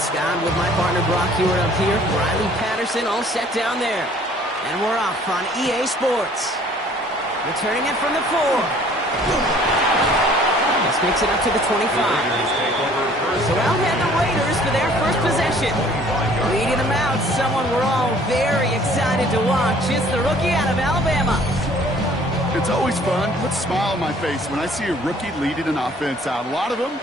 Scott with my partner Brock Hewitt up here. Riley Patterson all set down there. And we're off on EA Sports. Returning it from the 4. This makes it up to the 25. So out head the Raiders for their first possession. Leading them out, someone we're all very excited to watch. It's the rookie out of Alabama. It's always fun. Puts a smile on my face when I see a rookie leading an offense out. A lot of them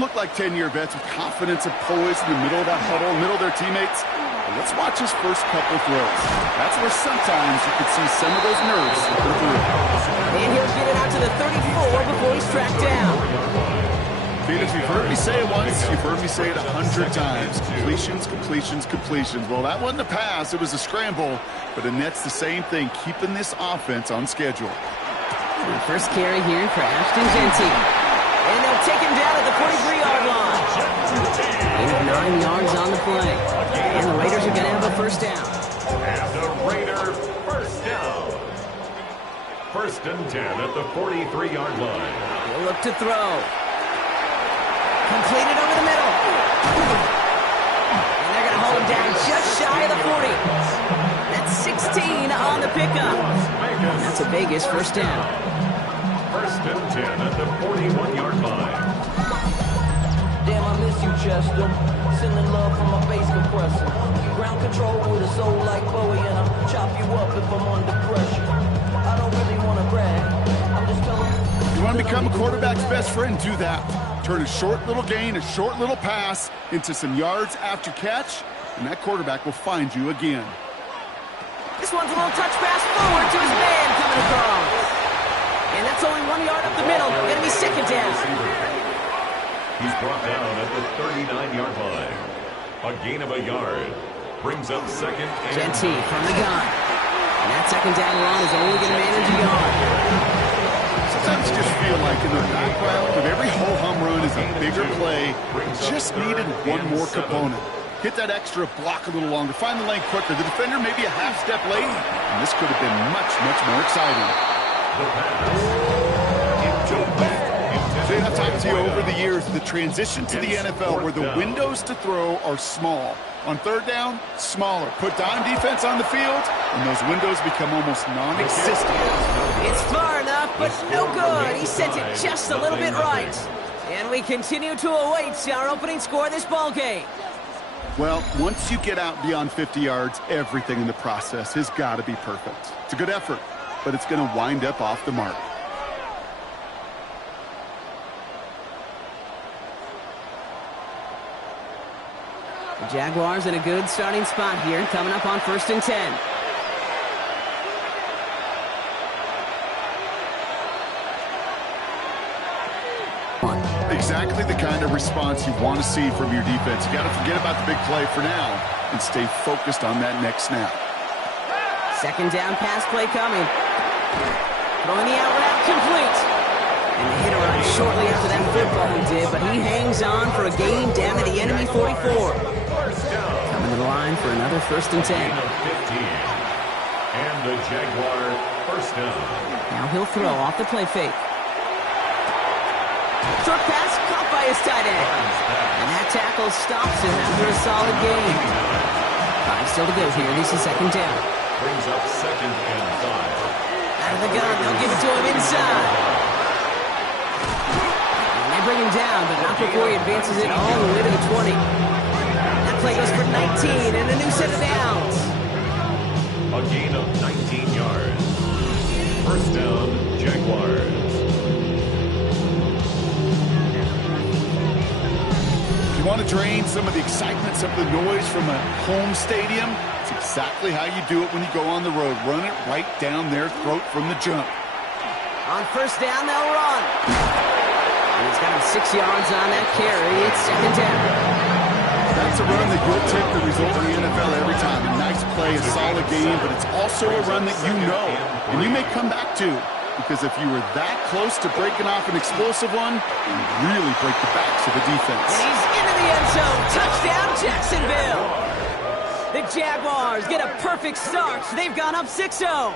look like 10-year vets with confidence and poise in the middle of that huddle, middle of their teammates. But let's watch his first couple throws. That's where sometimes you could see some of those nerves slipping through. And he'll get it out to the 34 before he's tracked down. Phoenix, you've heard me say it once, you've heard me say it 100 times. Completions, completions, completions. Well, that wasn't a pass, it was a scramble. But the Nets the same thing, keeping this offense on schedule. The first carry here for Ashton Jeanty. And they'll take him down at the 43-yard line. Gain of 9 yards on the play. And the Raiders are going to have a first down. And the Raiders first down. First and 10 at the 43-yard line. He'll look to throw. Completed over the middle. And they're going to hold him down just shy of the 40. That's 16 on the pickup. That's a Vegas first down. First and 10 at the 41-yard line. Damn, I miss you, Chester. Sending love from my bass compressor. Ground control with a soul like Bowie, and I'll chop you up if I'm under pressure. I don't really want to brag. I'm just telling you. You want to become a quarterback's best friend? Do that. Turn a short little gain, a short little pass into some yards after catch, and that quarterback will find you again. This one's a little touch pass forward to his man coming across. And that's only 1 yard up the middle. Going to be second down. He's brought down at the 39-yard line. A gain of a yard. Brings up second and... Jeanty from the gun. And that second down run is only going to manage a yard. Sometimes you just feel like in the background of every ho-hum run is a bigger play. Just needed one more component. Hit that extra block a little longer. Find the lane quicker. The defender maybe a half step late. And this could have been much, much more exciting. See, I've talked to you over the years, the transition to the NFL where the windows to throw are small. On third down, smaller. Put dime defense on the field, and those windows become almost non-existent. It's far enough, but no good. He sent it just a little bit right. And we continue to await our opening score of this ball game. Well, once you get out beyond 50 yards, everything in the process has got to be perfect. It's a good effort, but it's going to wind up off the mark. The Jaguars in a good starting spot here, coming up on first and 10. Exactly the kind of response you want to see from your defense. You got to forget about the big play for now and stay focused on that next snap. Second down pass play coming. Throwing the out route complete. And the hit around shortly after that football he did, but he hangs on for a gain down to the enemy 44. Coming to the line for another first and 10. And the Jaguar first down. Now he'll throw off the play fake. Short pass caught by his tight end. And that tackle stops him after a solid gain. 5 still to go here. This is second down. Brings up second and 5. Out of the gun, they'll give it to him inside. And they bring him down, but not before he advances it all the way to the 20. That play goes for 19 and a new set of downs. A gain of 19 yards. First down, Jaguars. You want to drain some of the excitement, some of the noise from a home stadium? It's exactly how you do it when you go on the road. Run it right down their throat from the jump. On first down, they'll run. And he's got him 6 yards on that carry. It's second down. That's a run that will take the result in the NFL every time. A nice play, a solid game, but it's also a run that you know and you may come back to. Because if you were that close to breaking off an explosive one, you really break the backs of the defense. And he's into the end zone. Touchdown, Jacksonville. The Jaguars get a perfect start. They've gone up 6-0.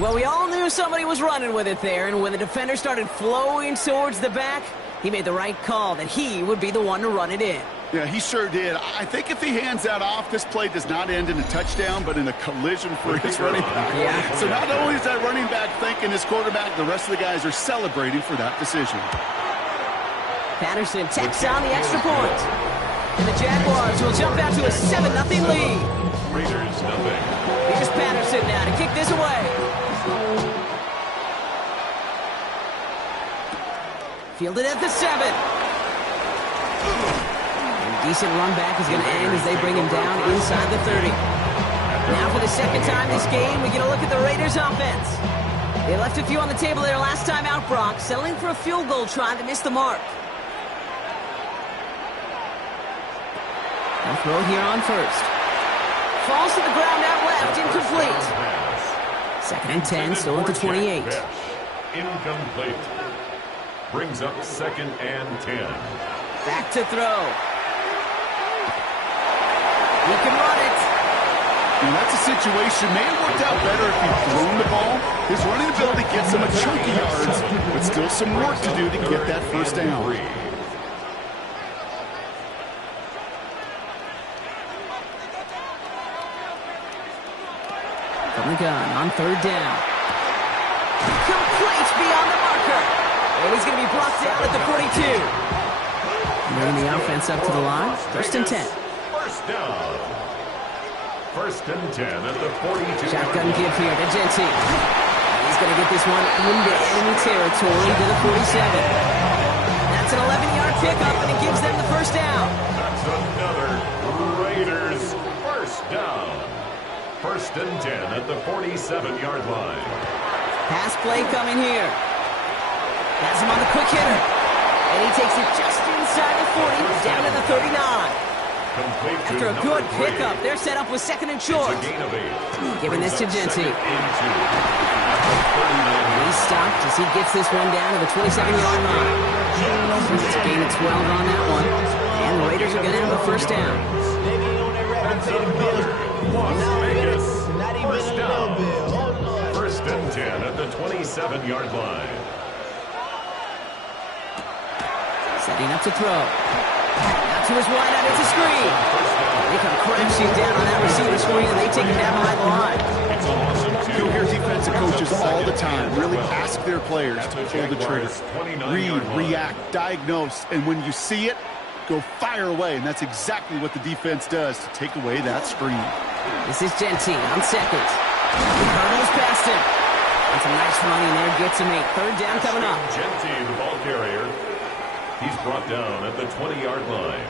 Well, we all knew somebody was running with it there, and when the defender started flowing towards the back, He made the right call that he would be the one to run it in. Yeah, he sure did. I think if he hands that off, this play does not end in a touchdown, but in a collision for his running back. Yeah. So not only is that running back thanking his quarterback, the rest of the guys are celebrating for that decision. Patterson takes on the extra point. And the Jaguars will jump out to a 7-0 lead. Raiders nothing. Here's Patterson now to kick this away. Fielded at the 7. And decent run back is going to end as they bring him down inside the 30. Now for the second time this game, we get a look at the Raiders offense. They left a few on the table there last time out, Brock, settling for a field goal try to miss the mark. They'll throw here on first. Falls to the ground out left, incomplete. 2nd and 10, still at the 28. Incomplete. Brings up 2nd and 10. Back to throw. He can run it. And that's a situation, may have worked out better if he'd thrown the ball. His running ability gets him a chunk of yards, but still some work to do to get that first down. From the gun on 3rd down. Complete beyond the marker. And he's going to be blocked out at the 42. Moving the offense up to the line. 1st and 10. First down. 1st and 10 at the 42. Shotgun give here to Genty. He's going to get this one into enemy territory to the 47. That's an 11-yard pickup, and it gives them the first down. That's another Raiders first down. 1st and 10 at the 47-yard line. Pass play coming here. Has him on the quick hitter. And he takes it just inside the 40, down to the 39. After a good pickup, they're set up with 2nd and short. Giving this to Genty. He's stopped as he gets this one down to the 27-yard line. It's a gain of 12 on that one. And the Raiders are going to have a first down. That's another Las Vegas first down. 1st and 10 at the 27-yard line. Setting up to throw. Out to his wide out, it's a screen. They come crashing down on that receiver screen, and they take it down behind the line. You hear defensive coaches all the time really ask their players to pull the trigger. Read, react, diagnose, and when you see it, go fire away, and that's exactly what the defense does to take away that screen. This is Genty on 2nd. He hurdles past him. That's a nice run in there, gets him 8. 3rd down coming up. Genty, the ball carrier. He's brought down at the 20-yard line.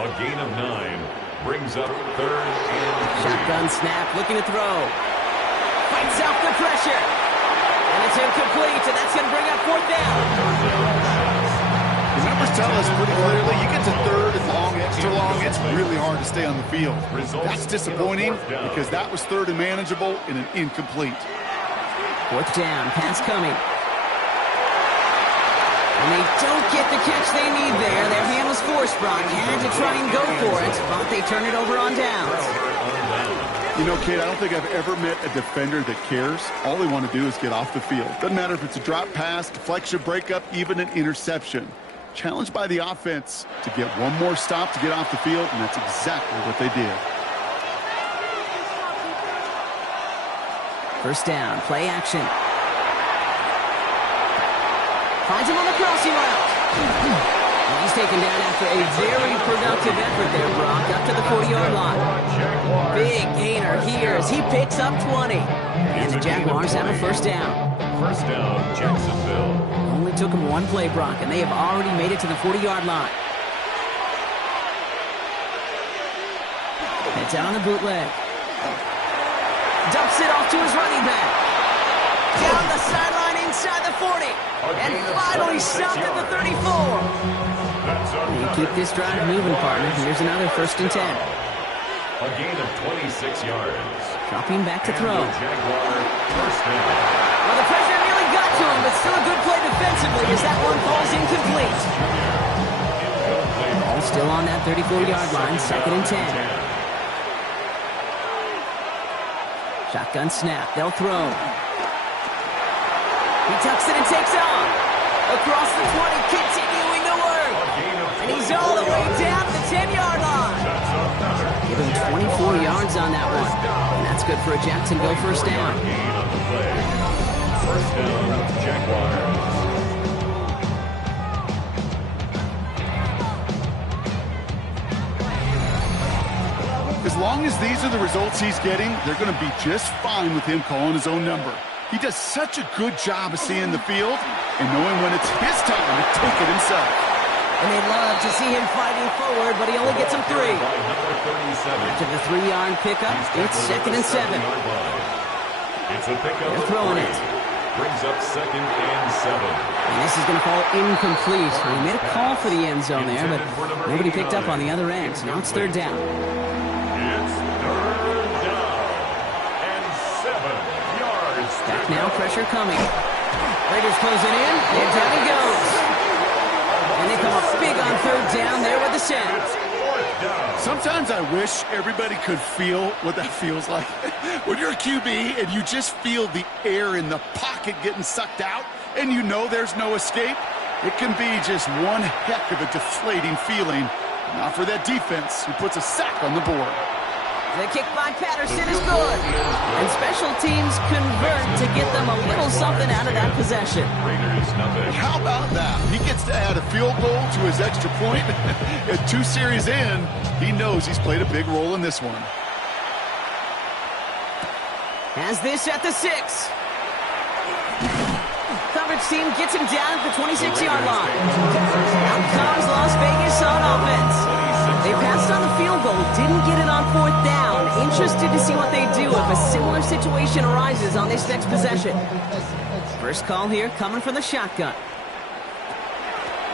A gain of 9 brings up 3rd and 3. Shotgun snap, looking to throw. Fights out the pressure. And it's incomplete, and that's going to bring up 4th down. The numbers tell us pretty clearly, you get to 3rd and long, extra long, it's really hard to stay on the field. That's disappointing because that was 3rd and manageable in an incomplete. 4th down, pass coming. And they don't get the catch they need there. Their hand was forced, Brock. Had to try and go for it, but they turn it over on downs. You know, kid, I don't think I've ever met a defender that cares. All they want to do is get off the field. Doesn't matter if it's a drop pass, deflection, breakup, even an interception. Challenged by the offense to get one more stop to get off the field, and that's exactly what they did. 1st down, play action. Finds him on the crossing route. And he's taken down after a very productive effort there, Brock, up to the 40-yard line. Big gainer here as he picks up 20. And the Jaguars have a first down. First down, Jacksonville. Only took him one play, Brock, and they have already made it to the 40-yard line. Heads out on the bootleg. Dumps it off to his running back. Down the sideline inside the 40. And finally stopped at the 34. You keep this drive moving, partner. Here's another 1st and 10. A gain of 26 yards. Dropping back to throw. Jaguar first down. Well, the pressure nearly got to him, but still a good play defensively as that one falls incomplete. Ball still on that 34-yard line, 2nd and 10. Shotgun snap. They'll throw. He tucks it and takes off. Across the 20, continuing And he's all the way down to the 10-yard line. Give him 24 yards on that one. And that's good for a Jacksonville first down. First down, Jaguars. As long as these are the results he's getting, they're going to be just fine with him calling his own number. He does such a good job of seeing the field and knowing when it's his time to take it himself. And they love to see him fighting forward, but he only gets him 3. After the 3-yard pickup, it's 2nd and 7. It's a pickup. They're throwing it. Brings up 2nd and 7. And this is going to fall incomplete. He made a call for the end zone there, but nobody picked up on the other end. So now it's 3rd down. It's 3rd down and 7 yards. Back now, pressure coming. Raiders closing in, and down he goes. And they come up big on 3rd down there with the sack. Sometimes I wish everybody could feel what that feels like. When you're a QB and you just feel the air in the pocket getting sucked out and you know there's no escape, it can be just one heck of a deflating feeling. Not for that defense who puts a sack on the board. The kick by Patterson is good. And special teams convert to get them a little something out of that possession. How about that? He gets to add a field goal to his extra point. And 2 series in, he knows he's played a big role in this one. Has this at the 6. Coverage team gets him down at the 26-yard line. Out comes Las Vegas on offense. They passed on the field goal, didn't get it on 4th down. Interested to see what they do if a similar situation arises on this next possession. First call here coming from the shotgun.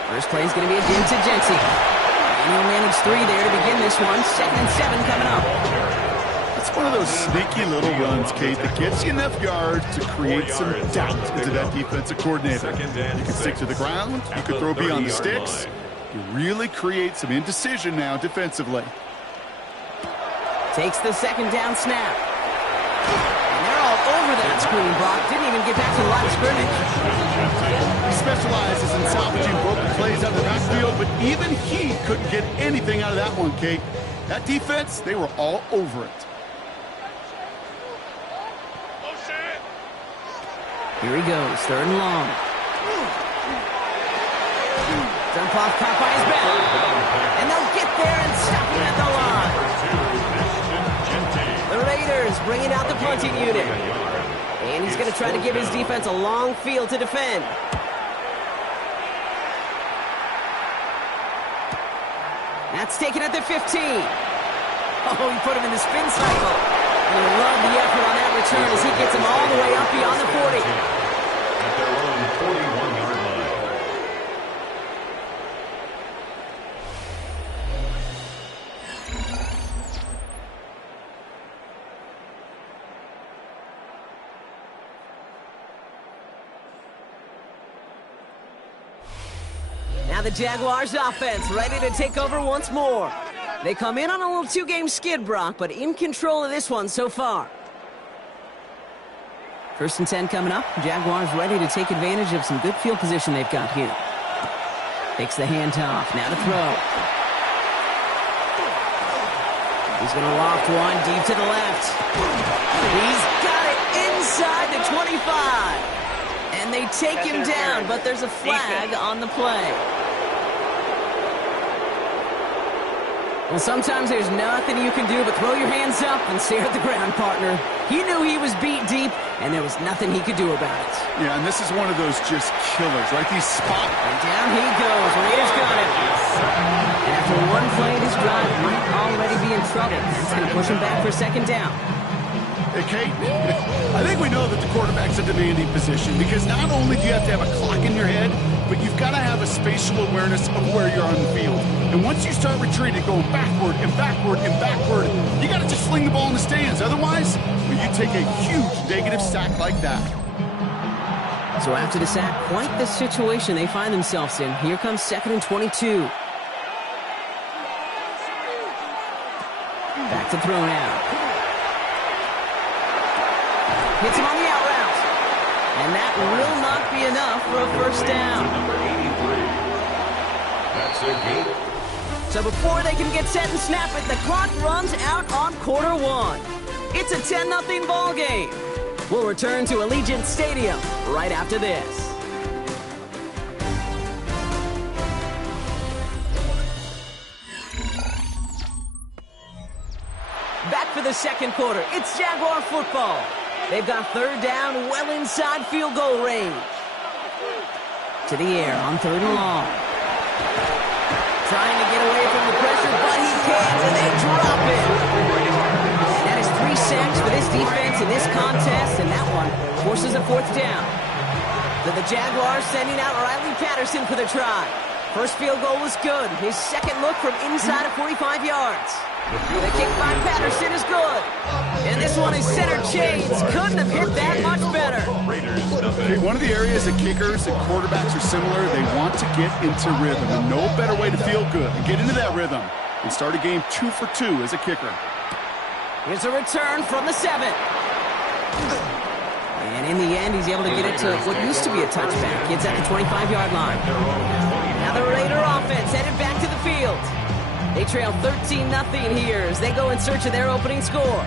First play is going to be a dig to Jency. And he'll manage 3 there to begin this one. 2nd and 7 coming up. It's one of those sneaky little runs, Kate, that gets you enough yards to create some doubt into that defensive coordinator. You can stick to the ground. You can throw beyond the sticks. You really create some indecision now defensively. Takes the 2nd down snap. And they're all over that screen, Brock. Didn't even get back to the line of scrimmage. He specializes in salvaging broken plays out of the backfield, but even he couldn't get anything out of that one, Kate. That defense, they were all over it. Here he goes, 3rd and long. Dump off caught by his back. And they'll get there and stop him at the line. The Raiders bringing out the punting unit. And he's going to try to give his defense a long field to defend. That's taken at the 15. Oh, he put him in the spin cycle. And I love the effort on that return as he gets him all the way up beyond the 40. At their own 41-yard line. Now the Jaguars offense ready to take over once more. They come in on a little 2-game skid, Brock, but in control of this one so far. 1st and 10 coming up. Jaguars ready to take advantage of some good field position they've got here. Takes the handoff. Now to throw. He's going to loft one deep to the left. He's got it inside the 25. And they take him down, but there's a flag on the play. Well, sometimes there's nothing you can do but throw your hands up and stare at the ground, partner. He knew he was beat deep, and there was nothing he could do about it. Yeah, and this is one of those just killers, right? These spot. And down he goes. Raiders got it. And after one play, this drive might already be in trouble. It's going to push him back for 2nd down. Hey, Kate, I think we know that the quarterback's a demanding position because not only do you have to have a clock in your head, but you've got to have a spatial awareness of where you're on the field. And once you start retreating, going backward and backward and backward, you got to just fling the ball in the stands. Otherwise, you take a huge negative sack like that. So after the sack, quite the situation they find themselves in. Here comes 2nd and 22. Back to throw now. Hits him on the out route. And that will not be enough for a first down. Number 83. That's a gain So before they can get set and snap it, the clock runs out on quarter one. It's a 10-0 ball game. We'll return to Allegiant Stadium right after this. Back for the second quarter. It's Jaguar football. They've got third down well inside field goal range. To the air on third and long. Trying to get away from the pressure, but he can't, and they drop it. That is 3 sacks for this defense in this contest, and that one forces a fourth down. The Jaguars sending out Riley Patterson for the try. First field goal was good. His second look from inside of 45 yards. The kick by Patterson is good. And this one is center change. Couldn't have hit that much better. Okay, one of the areas that kickers and quarterbacks are similar, they want to get into rhythm. And no better way to feel good and get into that rhythm and start a game 2 for 2 as a kicker. Here's a return from the 7. And in the end, he's able to get it to what used to be a touchback. It's at the 25-yard line. Now the Raider offense headed back to the field. They trail 13-0 here as they go in search of their opening score.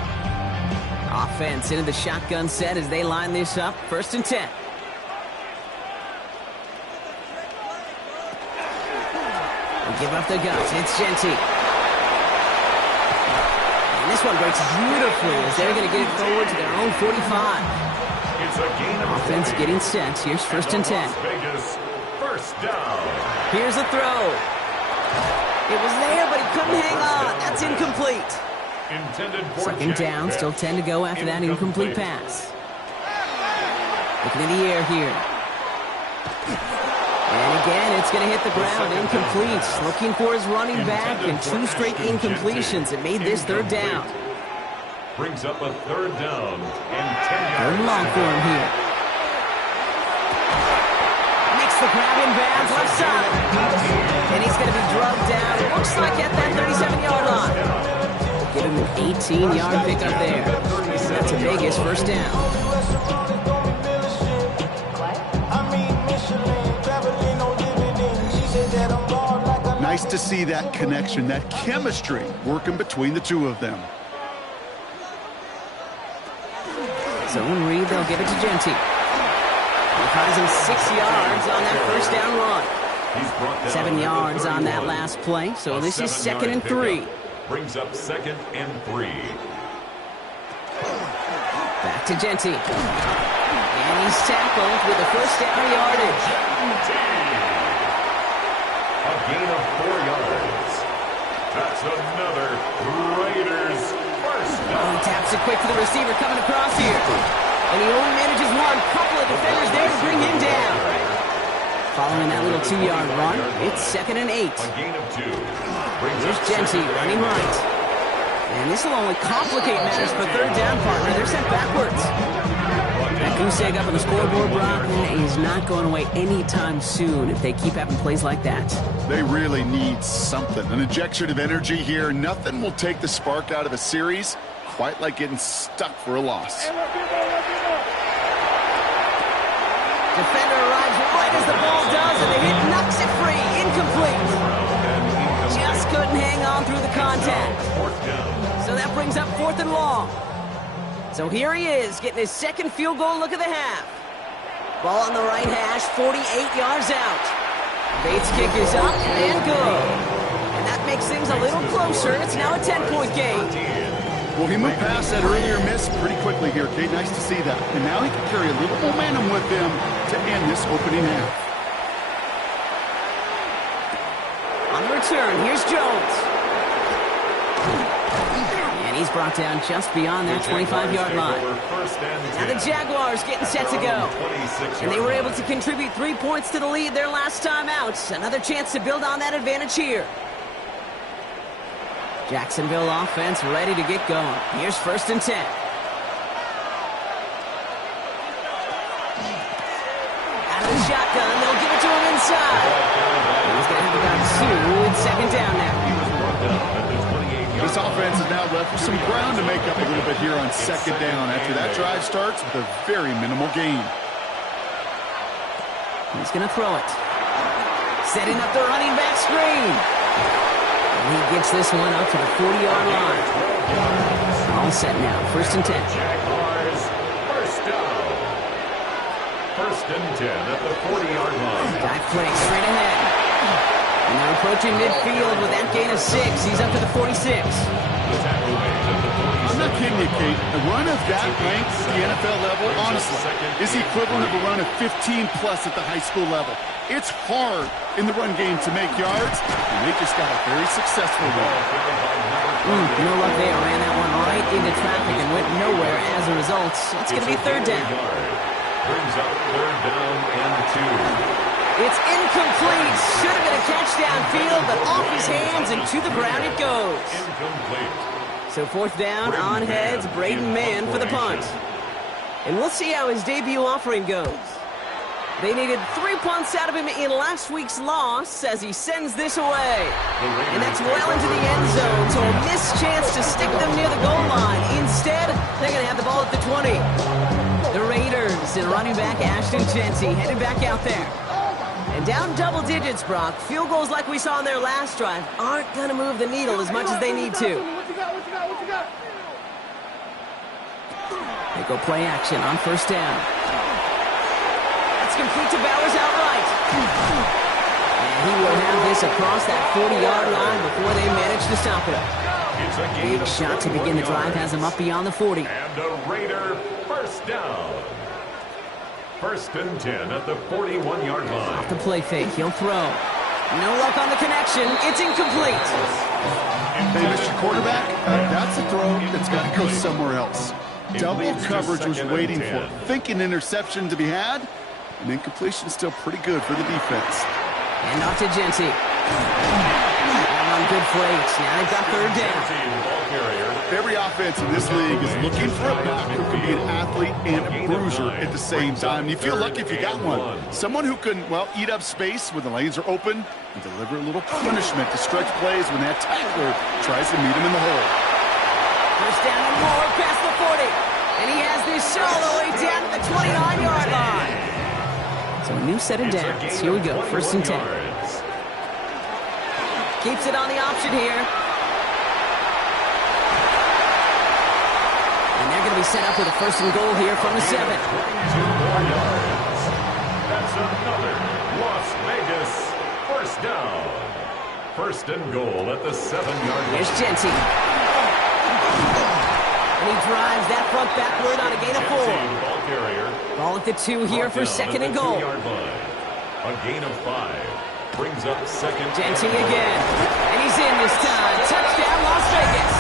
Offense into the shotgun set as they line this up. 1st and 10. They give up the guts. It's Genty. And this one breaks beautifully as they're going to get it forward to their own 45. It's a gain of Offense getting set. Here's 1st and 10. Vegas, first down. Here's a throw. It was there, but he couldn't hang on. That's incomplete. Intended for Second down, still 10 to go after that incomplete pass. Looking in the air here. And again, it's going to hit the ground. Incomplete. Looking for his running back, and 2 straight incompletions. It made this third down. Brings up a third down and 10 yards. Third and long for him here. Makes the grab in bounds left side. And he's going to be drugged down. It looks like at that 37-yard line. Give him an 18-yard pickup there. That's a Vegas first down. Nice to see that connection, that chemistry working between the two of them. Zone read, they'll give it to Genty. He finds him 6 yards on that first down run. 7 yards on that last play, so this is 2nd and 3. Brings up 2nd and 3. Back to Genty. And he's tackled with the first down yardage. A gain of 4 yards. That's another Raiders first down. He taps it quick to the receiver coming across here. And he only manages one. Couple of defenders there to bring him down. Following that little 2-yard run, it's 2nd and 8. A gain of 2. Here's Genty running right. And this will only complicate matters for third down partner. They're sent backwards. That goose egg up on the scoreboard, Brock, is not going away anytime soon if they keep having plays like that. They really need something. An injection of energy here. Nothing will take the spark out of a series quite like getting stuck for a loss. Defender arrives right as the ball does, and the hit knocks it free. Incomplete. Just couldn't hang on through the contact. So that brings up 4th and long. So here he is, getting his second field goal look of the half. Ball on the right hash, 48 yards out. Bates' kick is up and good. And that makes things a little closer. It's now a 10-point game. Well, he moved past that earlier miss pretty quickly here, Kate. Nice to see that. And now he can carry a little momentum with him to end this opening half. On the return, here's Jones. And he's brought down just beyond that 25-yard line. Now the Jaguars getting set to go. And they were able to contribute 3 points to the lead their last time out. Another chance to build on that advantage here. Jacksonville offense ready to get going. Here's 1st and 10. Out of the shotgun, they'll give it to him inside. And he's going to have about 2 with 2nd down now. This offense is now left with some ground to make up a little bit here on 2nd down after that drive starts with a very minimal gain. He's going to throw it. Setting up the running back screen. And he gets this one up to the 40-yard line. All set now. 1st and 10. Jaguars, first down. 1st and 10 at the 40-yard line. Dive play straight ahead. And they're approaching midfield with that gain of 6. He's up to the 46. The tackle made at the 46. I'm not kidding you, Kate. A run of that length at the NFL level, honestly, is the equivalent of a run of 15-plus at the high school level. It's hard in the run game to make yards, and they just got a very successful one. No luck there. Ran that one right into traffic and went nowhere as a result. It's going to be 3rd down. Brings up 3rd down and 2. It's incomplete. Should have been a catch downfield, but off his hands and to the ground it goes. Incomplete. So 4th down on heads. Braden Mann for the punt. And we'll see how his debut offering goes. They needed 3 punts out of him in last week's loss as he sends this away. And that's well into the end zone, so a missed chance to stick them near the goal line. Instead, they're going to have the ball at the 20. The Raiders and running back Ashton Jency headed back out there. And down double digits, Brock. Field goals like we saw in their last drive aren't going to move the needle as much as they need to. They go play action on 1st down. That's complete to Bowers outright. And he will have this across that 40-yard line before they manage to stop it. Big shot to begin the drive has him up beyond the 40. And a Raider 1st down. 1st and 10 at the 41-yard line. Off the play fake, he'll throw. No luck on the connection. It's incomplete. Hey, Mr. Quarterback, that's a throw that's got to go somewhere else. Double coverage was waiting for it. Thinking interception to be had, and incompletion still pretty good for the defense. And off to Jency. On good freight. Now they've got 3rd down. Every offense in this league is looking for a back who can be an athlete and a bruiser at the same time. And you feel lucky if you got one. Someone who can, well, eat up space when the lanes are open and deliver a little punishment to stretch plays when that tackler tries to meet him in the hole. 1st down and more past the 40. And he has this all the way down to the 29-yard line. So a new set of downs. Here we go. 1st and 10. Keeps it on the option here. And they're going to be set up with a 1st and goal here from the 7. 2 more yards. That's another Las Vegas 1st down. 1st and goal at the 7-yard line. Here's Jency. And he drives that front backward on a gain of 4. Ball at the 2 here for 2nd and goal. A gain of 5. Brings up 2nd. Jency again. And he's in this time. Touchdown, Las Vegas.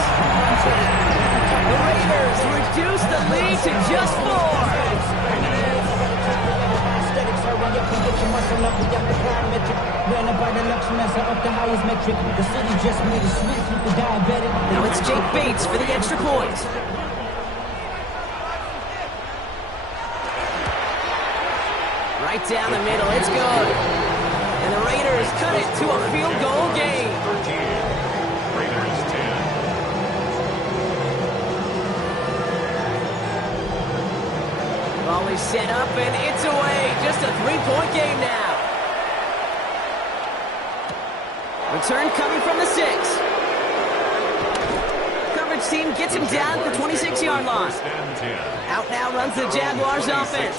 The Raiders reduce the lead to just 4. Now it's Jake Bates for the extra point. Right down the middle, it's good. And the Raiders cut it to a field goal game. 13. Raiders 10. Ball is set up and it's away. Just a 3-point game now. Return coming from the 6. Coverage team gets him down at the 26-yard line. Out now runs the Jaguars offense.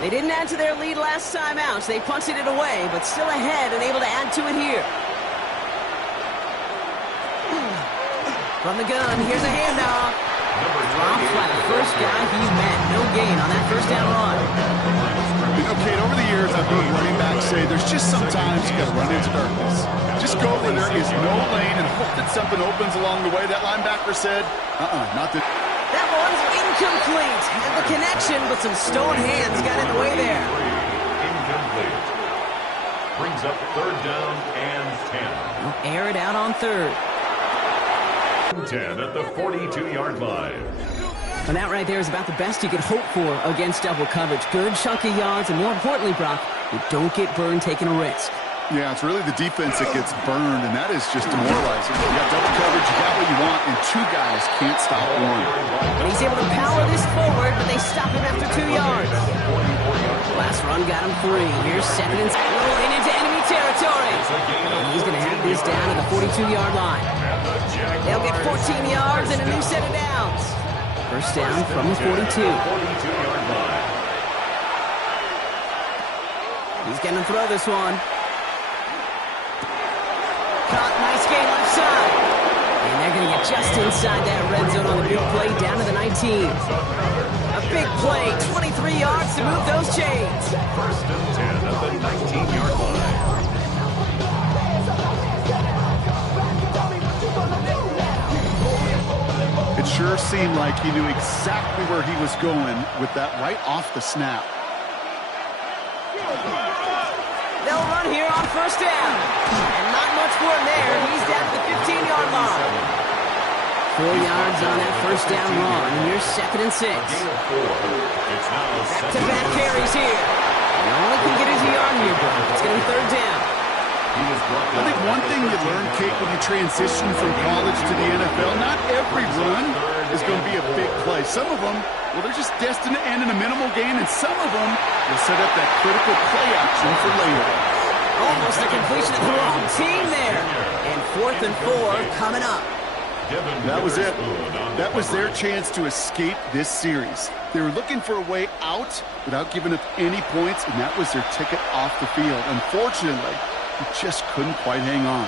They didn't add to their lead last time out, so they punted it away, but still ahead and able to add to it here. From the gun, here's a handoff. Drops by the first guy he met. No gain on that 1st down run. You know, Kate, over the years, I've heard running backs say there's just sometimes you got to run into darkness. Just go where there is no lane and hope that something opens along the way. That linebacker said, not that. That one's incomplete. Had the connection, but some stone hands got in the way there. Incomplete. Brings up 3rd down and 10. We'll air it out on 3rd. 10 at the 42-yard line. And that right there is about the best you could hope for against double coverage. Good chunky yards, and more importantly, Brock, you don't get burned taking a risk. Yeah, it's really the defense that gets burned, and that is just demoralizing. You got double coverage, you got what you want, and 2 guys can't stop one. And he's able to power this forward, but they stop him after 2 yards. Last run got him 3. Here's 2nd and rolling into enemy territory. And he's going to have is down at the 42-yard line. They'll get 14 yards and a new set of downs. First down from the 42. 42-yard line. He's going to throw this one. Caught, nice gain left side. And they're going to get just inside that red zone on the big play down to the 19. A big play, 23 yards to move those chains. First and 10 at the 19-yard line. It sure seemed like he knew exactly where he was going with that right off the snap. They'll run here on first down. And not much for him there. He's down to the 15-yard line. 4 yards on that first down run, and you're 2nd and 6. Back-to-back carries here. He only can get his yard here, but it's going to be 3rd down. I think one thing you learn, Kate, when you transition from college to the NFL, not every run is going to be a big play. Some of them, well, they're just destined to end in a minimal gain, and some of them will set up that critical play action for later. Almost a completion of the wrong team there. And 4th and 4 coming up. That was it. That was their chance to escape this series. They were looking for a way out without giving up any points, and that was their ticket off the field. Unfortunately, he just couldn't quite hang on.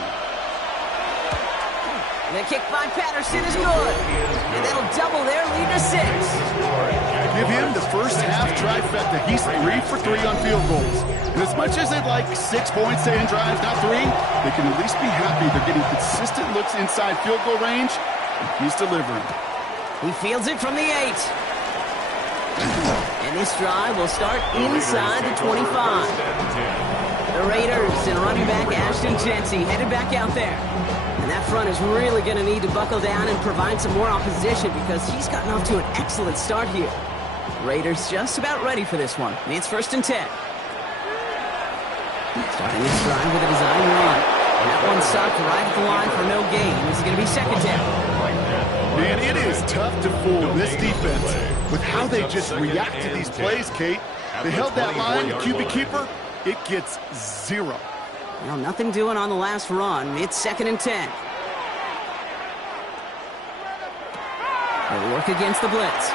The kick by Patterson is good. And that'll double their lead to 6. Give him the first half trifecta. He's 3 for 3 on field goals. And as much as they'd like 6 points to end drives, not 3, they can at least be happy they're getting consistent looks inside field goal range, and he's delivering. He fields it from the 8. And this drive will start inside the 25. The Raiders and running back Ashton Jency headed back out there. And that front is really going to need to buckle down and provide some more opposition because he's gotten off to an excellent start here. Raiders just about ready for this one. It's 1st and 10. Starting this drive with a design run. And that one stopped right at the line for no gain. This is going to be 2nd down. Man, it is tough to fool this defense with how they just react to these plays, Kate. They held that line, the QB keeper, it gets 0. Well, nothing doing on the last run. It's 2nd and 10. They'll work against the blitz.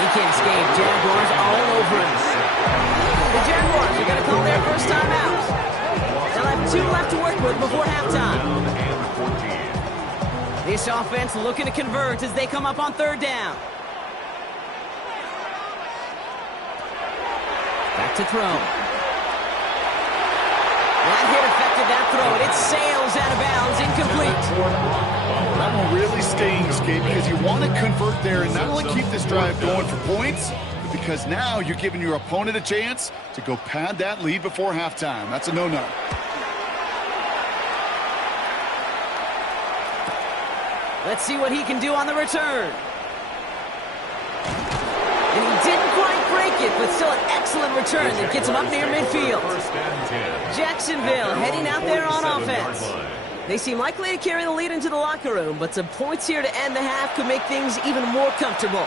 He can't escape. Jaguars all over him. The Jaguars are going to call their first time out. They'll have 2 left to work with before halftime. This offense looking to convert as they come up on 3rd down. Back to throw. That hit affected that throw, and it sails out of bounds, incomplete. That one really stings, Gabe, because you want to convert there and not only keep this drive going for points, but because now you're giving your opponent a chance to go pad that lead before halftime. That's a no-no. Let's see what he can do on the return. And he didn't quite break it, but still an excellent return that gets him up near midfield. Jacksonville heading out there on offense. They seem likely to carry the lead into the locker room, but some points here to end the half could make things even more comfortable.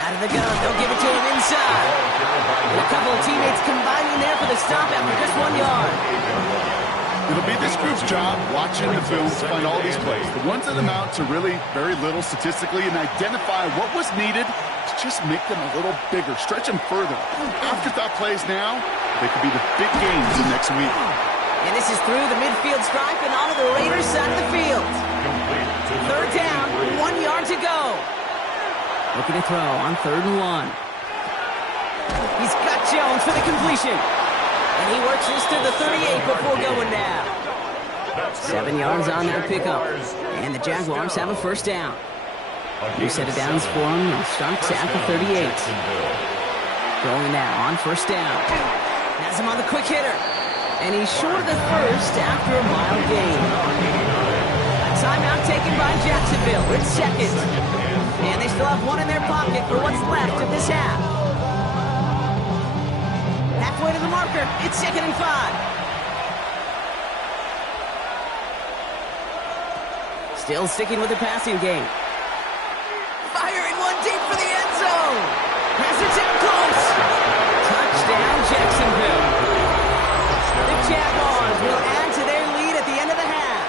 Out of the gun, they'll give it to him inside. And a couple of teammates combining there for the stop after just 1 yard. It'll be this group's job watching the film to find all these plays. The ones that amount to really very little statistically and identify what was needed to just make them a little bigger, stretch them further. Afterthought plays now, they could be the big games in next week. And this is through the midfield stripe and onto the Raiders side of the field. 3rd down, 1 yard to go. Looking to throw on 3rd and 1. He's got Jones for the completion. And he works this to the 38 before going down. 7 yards on that pickup. And the Jaguars have a first down. New set of downs for him. And starts at the 38. Going now on first down. Has him on the quick hitter. And he's short of the first after a mile gain. A timeout taken by Jacksonville. It's 2nd. And they still have 1 in their pocket for what's left of this half. Halfway to the marker, it's 2nd and 5. Still sticking with the passing game. Firing one deep for the end zone. Has it down close. Touchdown, Jacksonville. The Jaguars will add to their lead at the end of the half.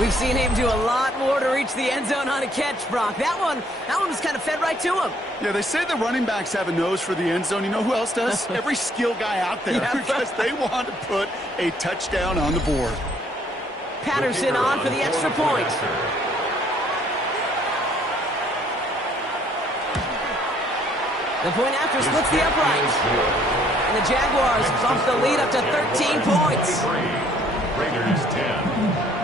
We've seen him do a lot more to reach the end zone on a catch, Brock. That one was kind of fed right to him. Yeah, they say the running backs have a nose for the end zone. You know who else does? Every skill guy out there, because they want to put a touchdown on the board. Patterson on for the extra point. The point after splits the upright. And the Jaguars bump the lead up to 13 points. Raiders 10.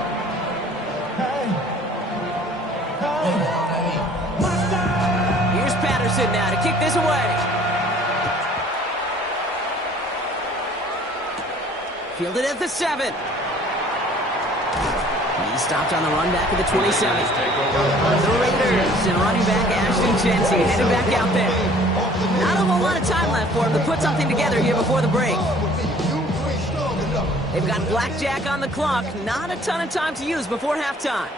Here's Patterson now to kick this away. Fielded at the 7. He stopped on the run back at the 27. The Raiders and running back Ashton Jensen headed back out there. Not a whole lot of time left for him to put something together here before the break. They've got blackjack on the clock. Not a ton of time to use before halftime.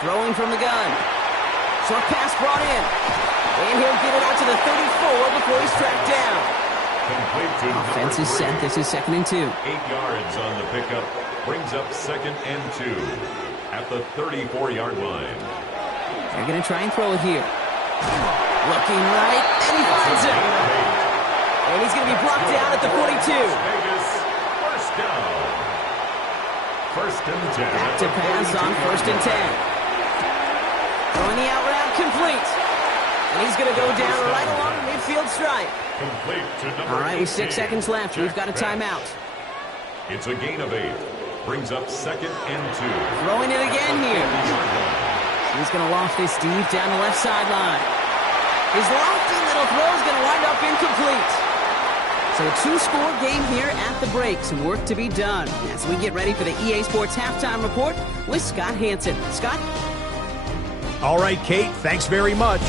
Throwing from the gun. Short pass brought in. And he'll get it out to the 34 before he's tracked down. Offense is set. This is 2nd and 2. 8 yards on the pickup. Brings up 2nd and 2 at the 34-yard line. They're going to try and throw it here. Looking right, and he finds it. And he's going to be blocked down at the 42. Vegas, first down. 1st and 10. Back to pass on 1st and 10. Throwing the out route complete. And he's going to go down right along the midfield stripe. Complete to number All right, with 6 18, seconds left. We've got a timeout. It's a gain of 8. Brings up 2nd and 2. Throwing it again here. He's going to loft this deep down the left sideline. His lofty little throw is going to wind up incomplete. So a 2-score game here at the break. Some work to be done as we get ready for the EA Sports Halftime Report with Scott Hansen. Scott? All right, Kate, thanks very much.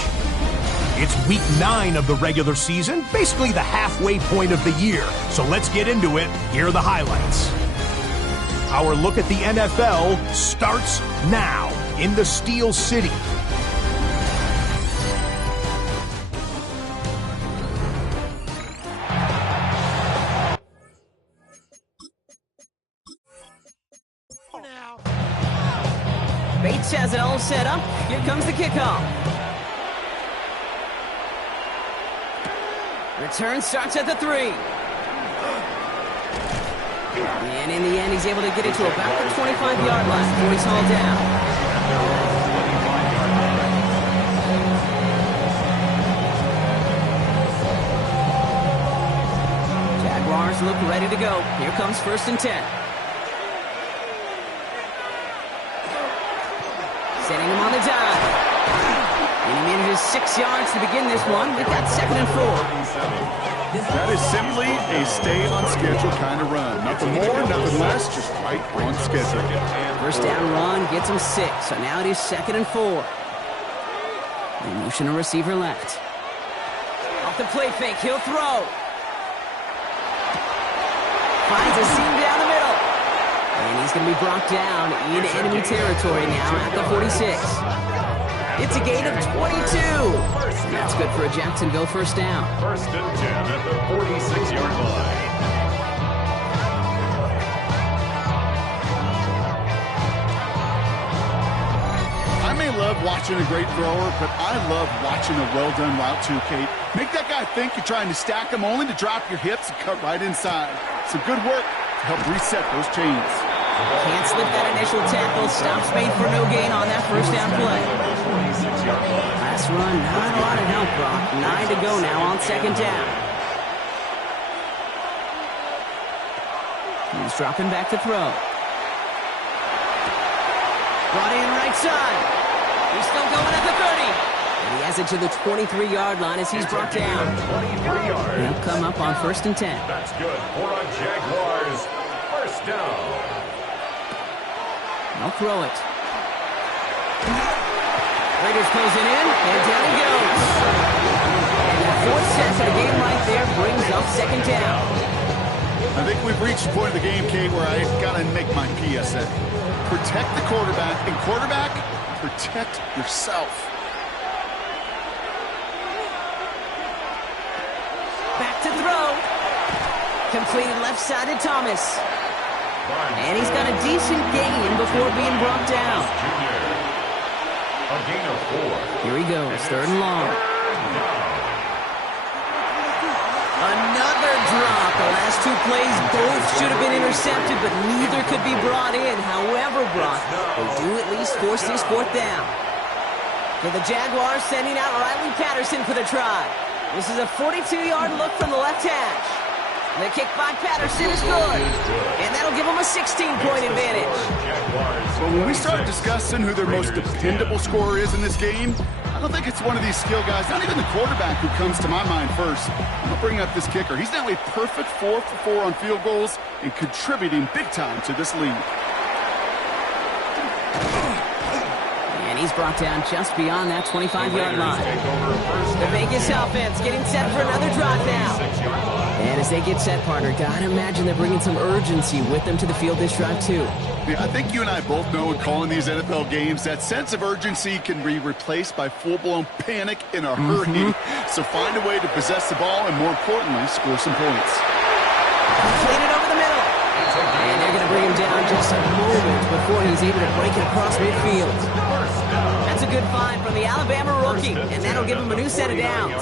It's week 9 of the regular season, basically the halfway point of the year. So let's get into it. Here are the highlights. Our look at the NFL starts now in the Steel City. Bates has it all set up. Here comes the kickoff. Return starts at the 3. And in the end, he's able to get it to about the 25-yard line before he's hauled down. Jaguars look ready to go. Here comes 1st and 10. Setting him on the dive. And he manages 6 yards to begin this one. We've got 2nd and 4. That is simply a stay-on-schedule kind of run. Nothing more, nothing less, just right on schedule. First down run gets him 6. So now it is 2nd and 4. The motion a receiver left. Off the play fake, he'll throw. Finds a seam down the middle. And he's going to be brought down in enemy territory now at the 46. It's a gain of 22. And that's good for a Jacksonville first down. 1st and 10 at the 46-yard line. I may love watching a great thrower, but I love watching a well-done route too, Kate. Make that guy think you're trying to stack him only to drop your hips and cut right inside. Some good work to help reset those chains. Can't slip that initial tackle. Stops made for no gain on that first down play. Last run, not a lot of help, Brock. 9 to go now on 2nd down. He's dropping back to throw. Brought in right side. He's still going at the 30. And he has it to the 23-yard line as he's brought down. He'll come up on 1st and 10. That's good for a Jaguars first down. I'll throw it. Raiders closing in, and down he goes. And the 4th set of the game right there brings up 2nd down. I think we've reached the point of the game, Kate, where I got to make my PSA. Protect the quarterback, and quarterback, protect yourself. Back to throw. Completed left side to Thomas. And he's got a decent gain before being brought down. A gain of 4. Here he goes, 3rd and long. Another drop. The last 2 plays both should have been intercepted, but neither could be brought in. However, Brock, they do at least force this 4th down. For the Jaguars, sending out Riley Patterson for the try. This is a 42-yard look from the left hash. The kick by Patterson is good, and that'll give them a 16-point advantage. But when we start discussing who their most dependable scorer is in this game, I don't think it's one of these skill guys, not even the quarterback, who comes to my mind first. I'm going to bring up this kicker. He's now a perfect 4 for 4 on field goals and contributing big time to this lead. And he's brought down just beyond that 25-yard line. The Vegas offense getting set for another drive now. And as they get set, partner, gotta imagine they're bringing some urgency with them to the field this drive, too. Yeah, I think you and I both know in calling these NFL games that sense of urgency can be replaced by full-blown panic in a hurry. So find a way to possess the ball and, more importantly, score some points. Completed over the middle. And they're going to bring him down just a moment before he's able to break it across midfield. That's a good find from the Alabama rookie, and that'll give him a new set of downs.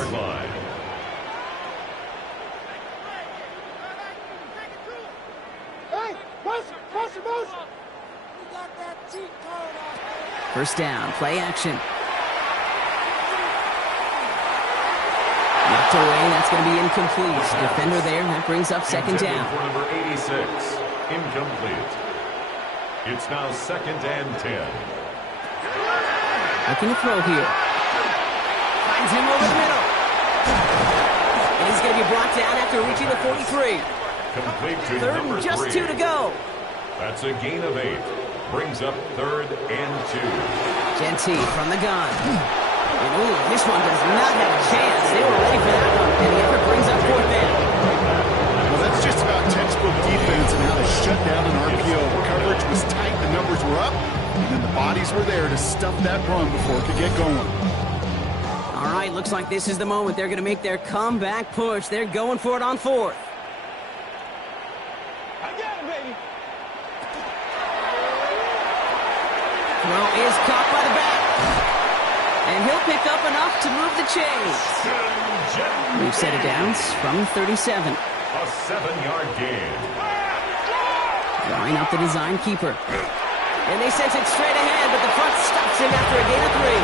First down, play action. Knocked away, that's going to be incomplete. Defender there, that brings up 2nd down. For number 86, incomplete. It's now 2nd and 10. Looking to throw here. Finds him over the middle. And he's going to be brought down after reaching the 43. Complete to 3rd number and just 3. 2 to go. That's a gain of 8. Brings up 3rd and 2. Genty from the gun. And ooh, this one does not have a chance. They were ready for that one. And the effort brings up 4th down. Well, that's just about textbook defense and how to shut down an RPO. The coverage was tight, the numbers were up, and then the bodies were there to stuff that run before it could get going. All right, looks like this is the moment. They're going to make their comeback push. They're going for it on 4th. Throw is caught by the back. And he'll pick up enough to move the chains. New set of downs from 37. A 7-yard gain. Drawing up the design keeper. And they sent it straight ahead, but the front stops him after a gain of 3.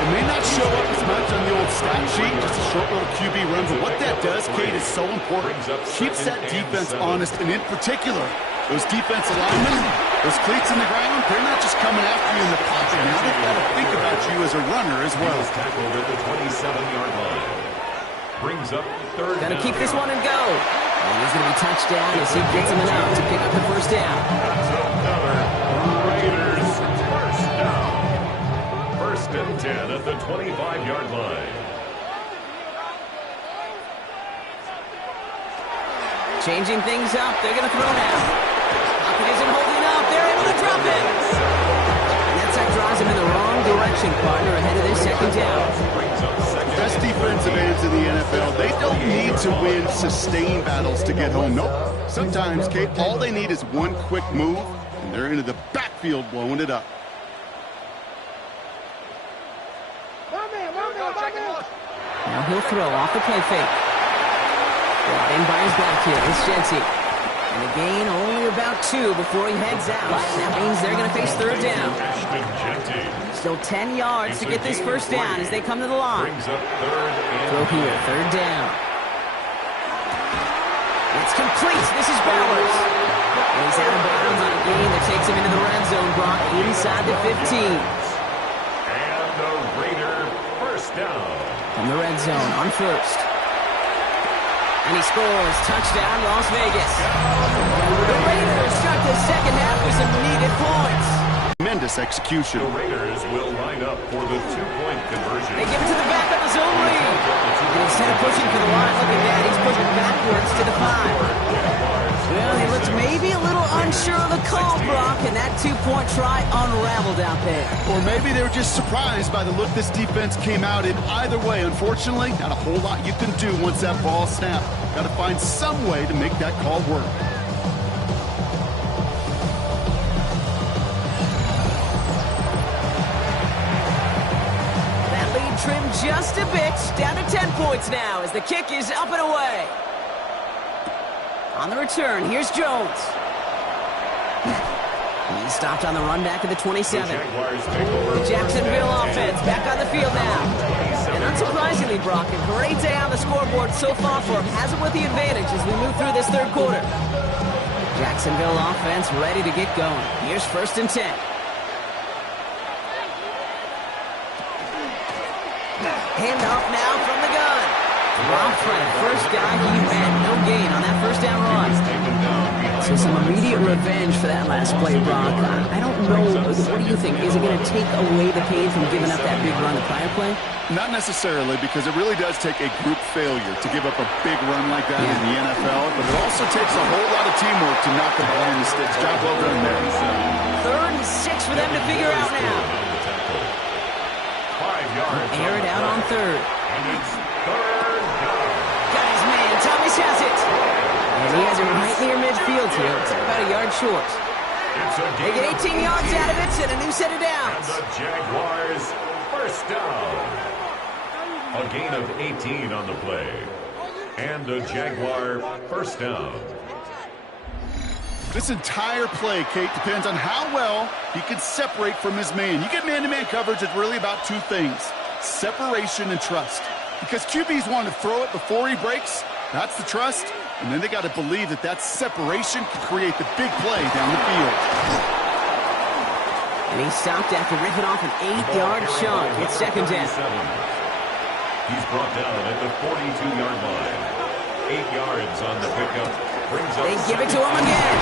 It may not show up as much on the old stat sheet, just a short little QB run, but what that does, Kate, is so important. Keeps that defense honest, and in particular, those defensive linemen, those cleats in the ground, they're not just coming after you in the pocket. Now they've got to think about you as a runner as well. He's tackled at the 27-yard line. Brings up 3rd Got to down. keep this one and go. And he's going to be touched down as he gets him enough to pick up the 1st down. That's another Raiders first down. 1st and 10 at the 25-yard line. Changing things up. They're going to throw now. Pocket isn't holding up. They're able to drop it. And that sack draws him in the wrong direction, partner, ahead of this 2nd down. Best defensive ends in the NFL, they don't need to win sustained battles to get home. Nope. Sometimes, Kate, all they need is one quick move, and they're into the backfield blowing it up. Now he'll throw off the play fake. Brought in by his back here. It's Genty. And the gain only about 2 before he heads out. That means they're going to face 3rd down. Still 10 yards to get this 1st down as they come to the line. Throw here, 3rd down. It's complete. This is Bowers. And he's out of bounds on a gain that takes him into the red zone, Brock, inside the 15. And the Raider first down. From the red zone on 1st. And he scores. Touchdown, Las Vegas. The Raiders start the 2nd half with some needed points. Tremendous execution. The Raiders will line up for the 2-point conversion. They give it to the back of the zone lead. And instead of pushing for the line, look at that. He's pushing backwards to the 5. sure of the call, Brock, and that two-point try unraveled out there. Or maybe they were just surprised by the look this defense came out in. Either way, unfortunately, not a whole lot you can do once that ball snapped. Got to find some way to make that call work. That lead trimmed just a bit, down to 10 points now as the kick is up and away. On the return, here's Jones. He stopped on the run back at the 27. The Jacksonville offense back on the field now. And unsurprisingly, Brock, a great day on the scoreboard so far for him. Has him with the advantage as we move through this third quarter. Jacksonville offense ready to get going. Here's 1st and 10. Handoff now from the gun. Robbed by the first guy he met. No gain on that first down run. So some immediate revenge for that last play, Brock. I don't know. What do you think? Is it going to take away the pain from giving up that big run the prior play? Not necessarily, because it really does take a group failure to give up a big run like that in the NFL. But it also takes a whole lot of teamwork to knock the ball in the sticks. Job well done there. 3rd and 6 for them to figure out now. 5 yards. Air it out on 3rd. And it's 3rd down. Got his man. Thomas has it. And he has it right near midfield here. It's about a yard short. They get 18 yards out of it and a new set of downs. And the Jaguars first down. A gain of 18 on the play. And a Jaguar first down. This entire play, Kate, depends on how well he can separate from his man. You get man-to-man coverage, it's really about two things: separation and trust. Because QBs want to throw it before he breaks. That's the trust. And then they got to believe that that separation can create the big play down the field. And he stopped after ripping off an 8-yard chunk. It's 2nd down. He's brought down at the 42-yard line. 8 yards on the pickup. Brings up they give it to him again.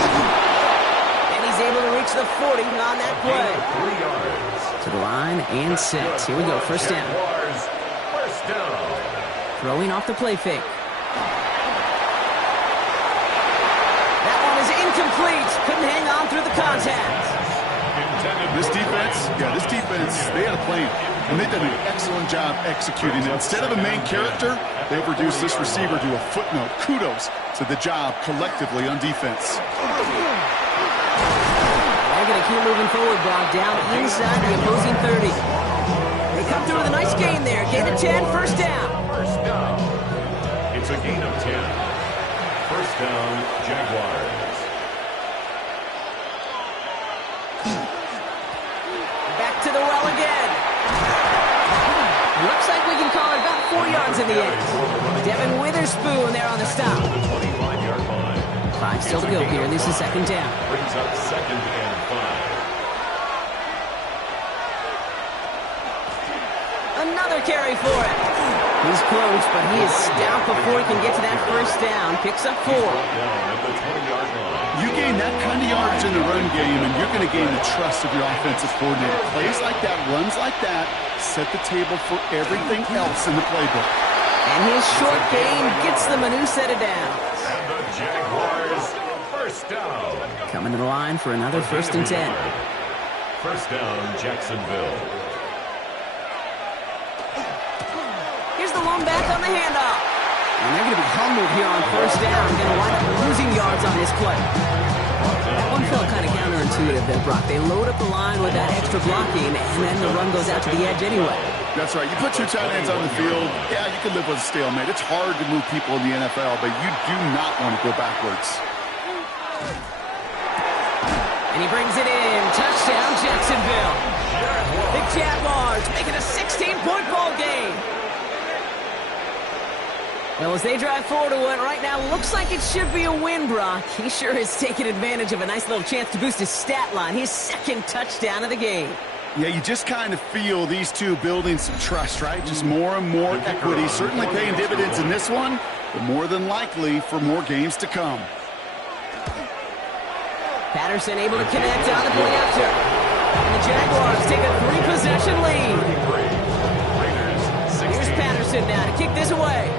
And he's able to reach the 40 on that play. 3 yards. To the line and set. Here we go, first down. First down. Throwing off the play fake. That one is incomplete. Couldn't hang on through the contact. This defense, they had a plan. And they've done an excellent job executing it. Instead of a main character, they've reduced this receiver to a footnote. Kudos to the job collectively on defense. They're going to keep moving forward, Brock, down inside the opposing 30. They come through with a nice gain there. Gain of 10, first down. First down. It's a gain of 10. First down, Jaguars. Back to the well again. Looks like we can call it about 4 yards in the end. Devin Witherspoon there on the stop. 25-yard line. 5 still to go here. This is 2nd down. Brings up 2nd and 5. Another carry for him. He's close, but he is stout before he can get to that first down. Picks up 4. Down at the 20-yard line. You gain that kind of yardage in the run game, and you're going to gain the trust of your offensive coordinator. Plays like that, runs like that, set the table for everything else in the playbook. And his short gain gets them a new set of downs. And the Jaguars first down. Coming to the line for another 1st and 10. First down, Jacksonville. Here's the lone back on the handoff. And they're going to be humbled here on first down. Going to wind up losing yards on this play. That one felt kind of counterintuitive there, Brock. They load up the line with that extra blocking, and then the run goes out to the edge anyway. That's right. You put 2 tight ends on the field, yeah, you can live with a stalemate. It's hard to move people in the NFL, but you do not want to go backwards. And he brings it in. Touchdown, Jacksonville. The Jaguars making a 16-point ball game. Well, as they drive forward to what right now looks like it should be a win, Brock. He sure is taking advantage of a nice little chance to boost his stat line. His 2nd touchdown of the game. Yeah, you just kind of feel these two building some trust, right? Just more and more equity. Certainly paying dividends in this one, but more than likely for more games to come. Patterson able to connect on the point after. And the Jaguars take a 3-possession lead. Here's Patterson now to kick this away.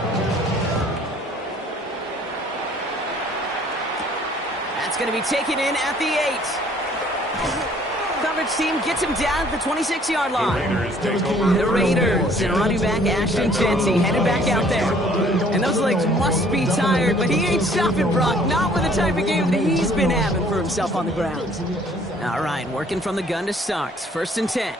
That's going to be taken in at the 8. Coverage team gets him down at the 26-yard line. The Raiders and running back Ashton Jency headed back out there. And those legs must be tired, but he ain't stopping, Brock. Not with the type of game that he's been having for himself on the ground. All right, working from the gun to start. 1st and 10.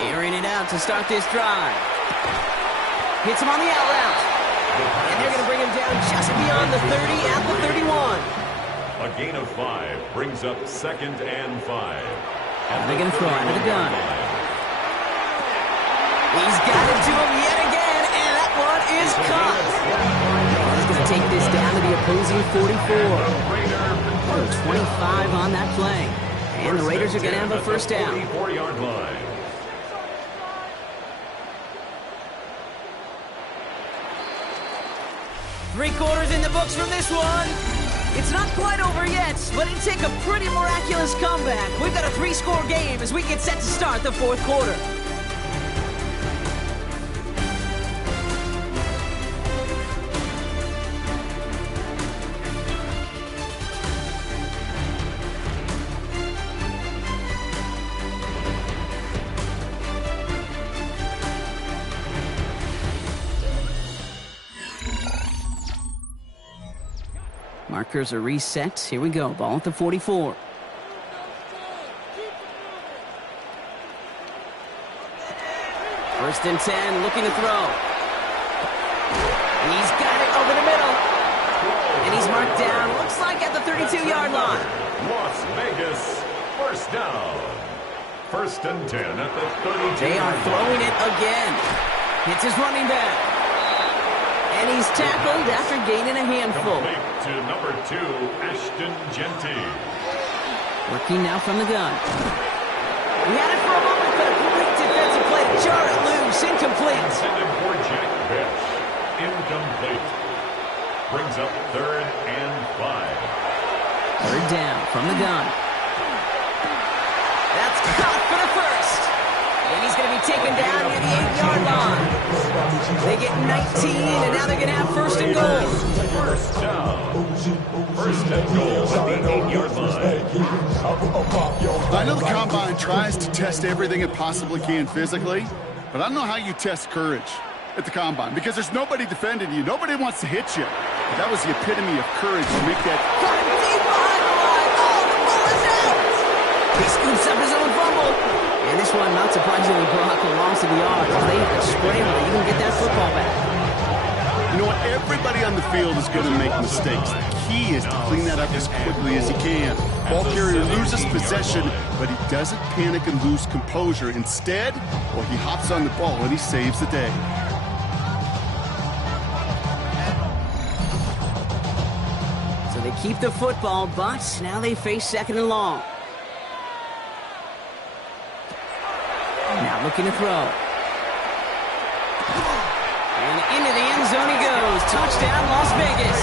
Airing it out to start this drive. Hits him on the out route. And they're going to bring him down just beyond the 30 at the 31. A gain of 5 brings up 2nd and 5. And they're going to throw out of the gun. He's got it to him yet again, and that one is caught. He's going to take this down to the opposing 44. 25 on that play. And the Raiders are going to have a first down. 44-yard line. Three-quarters in the books from this one. It's not quite over yet, but it'd take a pretty miraculous comeback. We've got a 3-score game as we get set to start the 4th quarter. Markers are reset. Here we go. Ball at the 44. First and 10, looking to throw. He's got it over the middle. And he's marked down, looks like at the 32-yard line. Las Vegas, first down. 1st and 10 at the 32. They are throwing it again. Hits his running back. And he's tackled after gaining a handful. Complete to number 2, Ashton Jenty. Working now from the gun. He had it for a moment, but a great defensive play to jar it loose. Incomplete. Intended for Jack Bech. Incomplete. Brings up 3rd and 5. 3rd down from the gun. That's caught for the first. And he's going to be taken down near the 8-yard line. They get 19, and now they're going to have 1st and goal. First down. 1st and goal at the 8-yard line. I know the Combine tries to test everything it possibly can physically, but I don't know how you test courage at the Combine because there's nobody defending you. Nobody wants to hit you. That was the epitome of courage to make that. Got him deep behind the line. Oh, the ball is out. He scoops up his own fumble. And this one, not surprisingly, brought the loss of the yards. They had to scramble to even get that football back. You know what? Everybody on the field is going to make mistakes. The key is to clean that up as quickly as he can. Ball carrier loses possession, but he doesn't panic and lose composure. Instead, well, he hops on the ball and he saves the day. So they keep the football, but now they face 2nd and long. Now looking to throw. And into the end zone he goes. Touchdown, Las Vegas.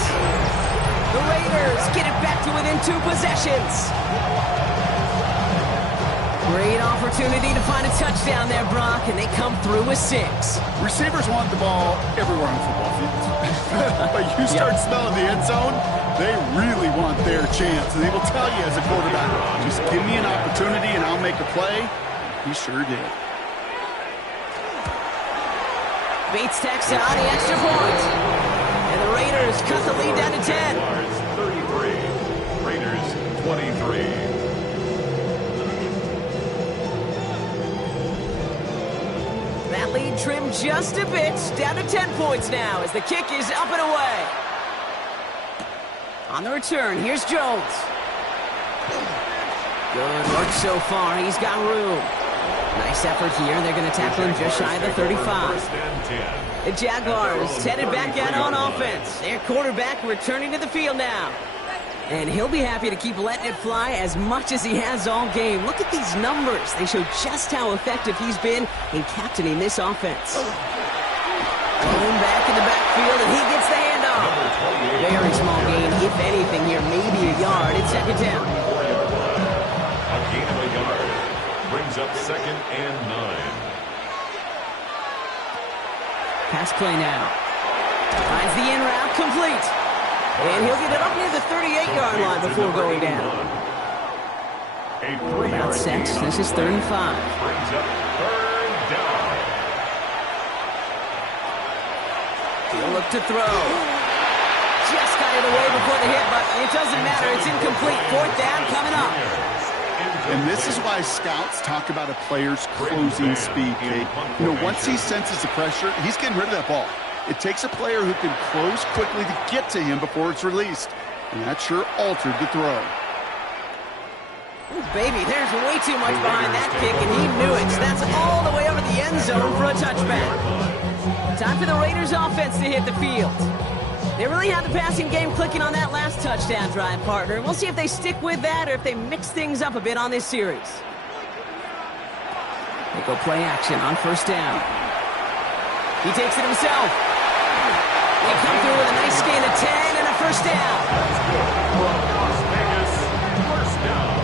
The Raiders get it back to within 2 possessions. Great opportunity to find a touchdown there, Brock, and they come through with 6. Receivers want the ball everywhere on football fields. But you start smelling the end zone, they really want their chance. And they will tell you as a quarterback, just give me an opportunity and I'll make a play. He sure did. Bates tacks on the extra point. And the Raiders cut the lead down to 10. 33. Raiders 23. That lead trimmed just a bit, down to 10 points now as the kick is up and away. On the return, here's Jones. Good work so far, he's got room. Nice effort here, they're going to tackle him just shy of the 35. The Jaguars headed back out on offense. Their quarterback returning to the field now. And he'll be happy to keep letting it fly as much as he has all game. Look at these numbers. They show just how effective he's been in captaining this offense. Going back in the backfield, and he gets the handoff. Very small gain, if anything here, maybe a yard. It's 2nd down. A gain of a yard brings up 2nd and 9. Pass play now. Finds the in route, complete. And he'll get it up near the 38-yard line before going down. About set. This is 3rd and 5. Brings up 3rd down. He'll look to throw. Just got it away before the hit, but it doesn't matter. It's incomplete. 4th down coming up. And this is why scouts talk about a player's closing speed, Kate. You know, once he senses the pressure, he's getting rid of that ball. It takes a player who can close quickly to get to him before it's released. And that sure altered the throw. Ooh, baby, there's way too much behind that kick, and he knew it. So that's all the way over the end zone for a touchback. Time for the Raiders offense to hit the field. They really had the passing game clicking on that last touchdown drive, partner. We'll see if they stick with that or if they mix things up a bit on this series. They go play action on 1st down. He takes it himself. They come through with a nice gain of 10 and a 1st down. That's good for Las Vegas. 1st down.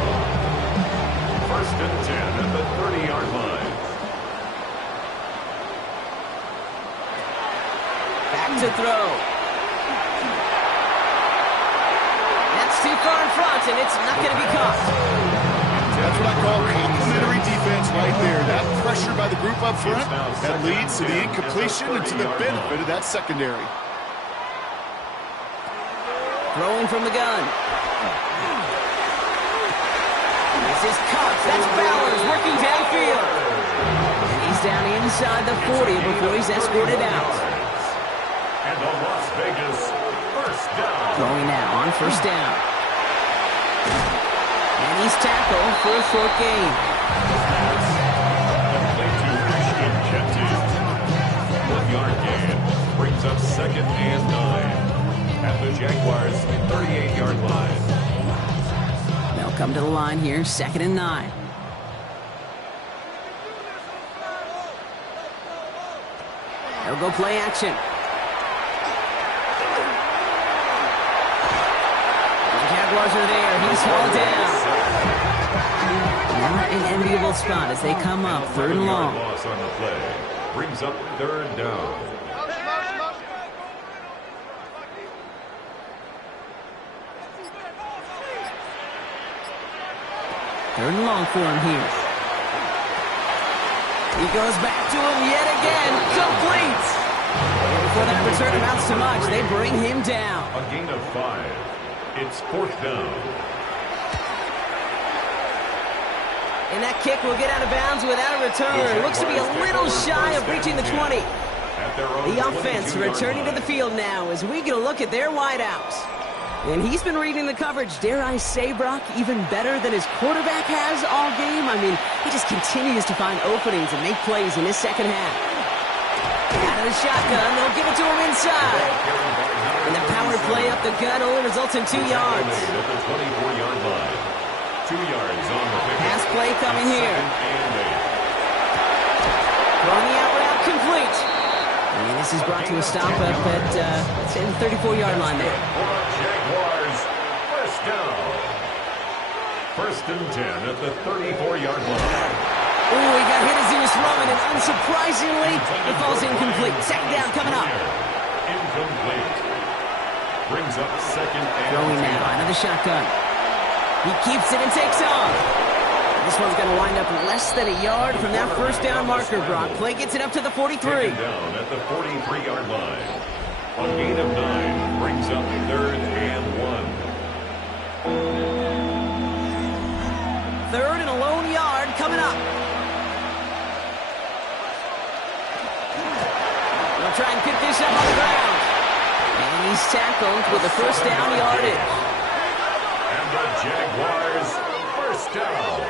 1st and 10 at the 30-yard line. Back to throw. Too far in front, and it's not going to be caught. That's what I call complimentary defense right there. That pressure by the group up front, that leads to the incompletion and to the benefit of that secondary. Throwing from the gun. This is Cox. That's Bowers working downfield. And he's down inside the 40 before he's escorted out. And the Las Vegas 1st down. Throwing now on 1st down. And he's tackled for a short gain. Complete to Ashton Jeter. 1-yard gain. Brings up 2nd and 9. At the Jaguars' 38-yard line. They'll come to the line here, 2nd and 9. They'll go play action. Jaguars are there. He's hauled down. Not an enviable spot as they come up 3rd and long. Loss on the play. Brings up 3rd down. Third and long for him here. He goes back to him yet again. Complete. And before that return amounts to much, they bring him down. A gain of 5. It's 4th down. And that kick will get out of bounds without a return. Looks to be a little shy of reaching the 20. The offense returning to the field now as we get a look at their wideouts. And he's been reading the coverage, dare I say, Brock, even better than his quarterback has all game. I mean, he just continues to find openings and make plays in this second half. Out of the shotgun, they'll give it to him inside. And the power play up the gut only results in 2 yards. At the 24-yard line. 2 yards on the pick. Pass play coming here. Throwing the out route complete. And this is brought to a stop up at, let's say, the 34-yard line there. Jaguars, 1st down. 1st and 10 at the 34-yard line. Oh, he got hit as he was throwing, and unsurprisingly, it falls incomplete. 2nd down coming up. Incomplete. Brings up 2nd and Throwing now, another shotgun. He keeps it and takes off. This one's going to wind up less than a yard from that 1st down marker, Brock. Play gets it up to the 43. Taken down at the 43-yard line. A gain of 9 brings up 3rd and 1. 3rd and a lone yard coming up. They'll try and pick this up on the ground. And he's tackled with the 1st down yardage. And the Jaguars, 1st down.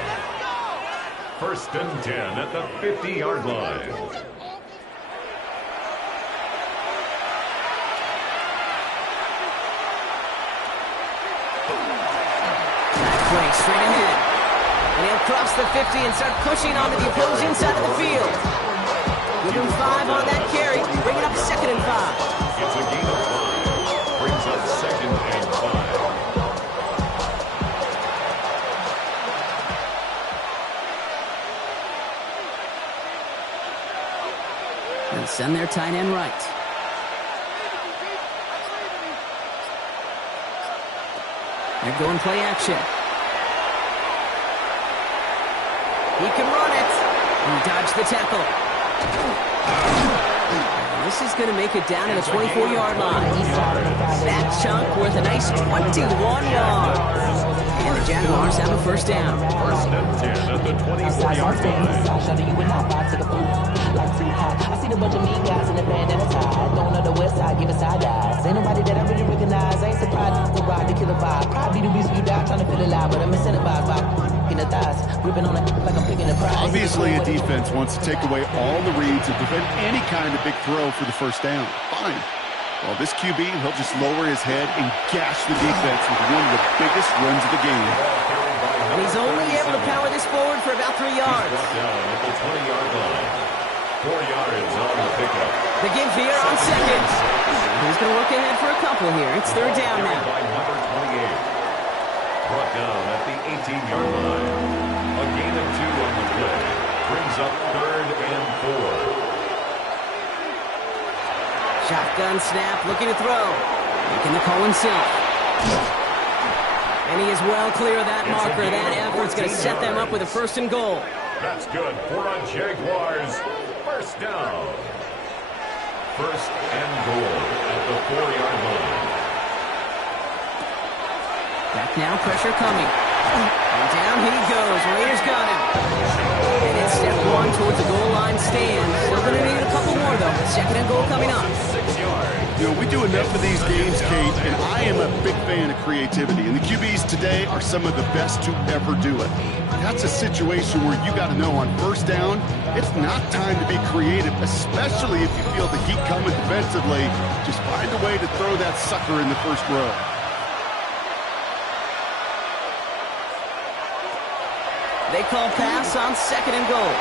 1st and 10 at the 50-yard line. Back play straight ahead. And he'll cross the 50 and start pushing onto the opposing side of the field. Give him 5 on that carry. Bring it up 2nd and 5. It's a gain of 5. Brings up 2nd and 5. And send their tight end right. They're going play action. He can run it. He dodged the tackle. This is going to make it down to the 24-yard line. That chunk worth a nice 21 yards. And the Jaguars have a first down. First and 10 at the 24-yard line. I see the bunch of mean guys in the band and a tie. Don't know the west side, give a side eyes. Ain't nobody that I really recognize. Ain't surprised to ride the killer vibe. Probably the reason you die trying to feel alive, but I'm incentivized by in the thighs, ripping on it like I'm picking a prize. Obviously, a defense wants to take away all the reads and prevent any kind of big throw for the first down. Fine. Well, this QB, he'll just lower his head and gash the defense with one of the biggest runs of the game. And he's only able to power this forward for about 3 yards. Brought down at the 20-yard line. 4 yards on the pickup. The give here on second. He's going to look ahead for a couple here. It's third down Carried now. by number 28. Brought down at the 18-yard line. A gain of 2 on the play. Brings up third and 4. Shotgun snap, looking to throw. Making the call himself. And he is well clear of that marker. That effort's going to set them up with a first and goal. That's good for a Jaguars. First down. First and goal at the 4-yard line. Back now, pressure coming. And down he goes. Raiders got him. And it's step one towards the goal line stand. Still going to need a couple more, though. Second and goal coming up. 6 yards. You know, we do enough of these games, Kate, and I am a big fan of creativity. And the QBs today are some of the best to ever do it. That's a situation where you got to know on first down, it's not time to be creative, especially if you feel the heat coming defensively. Just find a way to throw that sucker in the first row. They call pass on second and goal.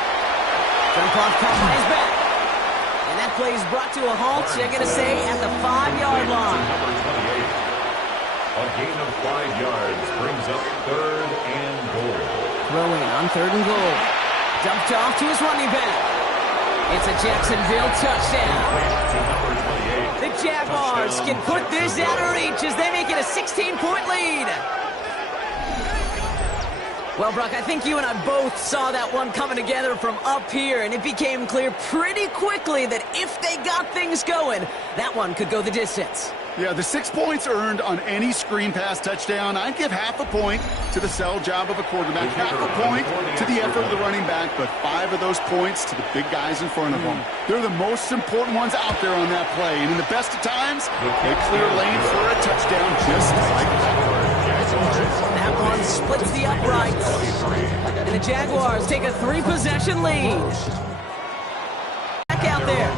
Jump off caught by his back. And that play is brought to a halt, they're going to say, at the 5-yard line. Number 28. A gain of 5 yards brings up third and goal. Throwing on third and goal. Dumped off to his running back. It's a Jacksonville touchdown. Number 28. The Jaguars can put this out of reach as they make it a 16-point lead. Well, Brock, I think you and I both saw that one coming together from up here, and it became clear pretty quickly that if they got things going, that one could go the distance. Yeah, the 6 points earned on any screen pass touchdown, I'd give half a point to the sell job of a quarterback, half a point to the effort of the running back, but 5 of those points to the big guys in front of them. They're the most important ones out there on that play, and in the best of times, they clear lane for a touchdown just like that. That one splits the uprights, and the Jaguars take a 3-possession lead. Back out there.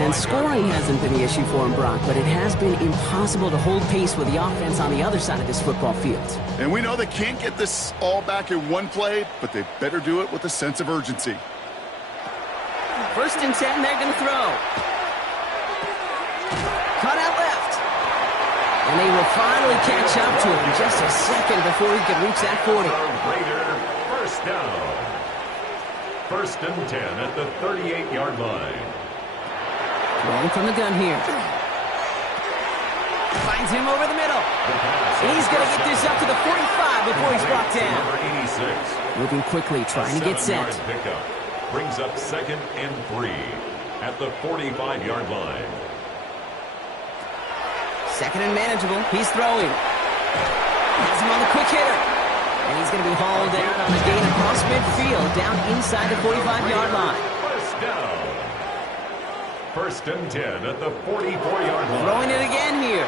And scoring hasn't been the issue for him, Brock, but it has been impossible to hold pace with the offense on the other side of this football field. And we know they can't get this all back in one play, but they better do it with a sense of urgency. First and 10, they're going to throw. Cut out left. And they will finally catch up to him just a second before he can reach that 40. Raider, first down. First and 10 at the 38-yard line. Throwing from the gun here. Finds him over the middle. And he's going to get this up to the 45 before he's brought down. Number 86. Moving quickly, trying to get set. 7-yard pickup brings up second and 3 at the 45-yard line. Second and manageable. He's throwing. Has him on the quick hitter. And he's going to be hauled down on a gain across midfield, down inside the 45-yard line. First down. First and 10 at the 44-yard line. Throwing it again here.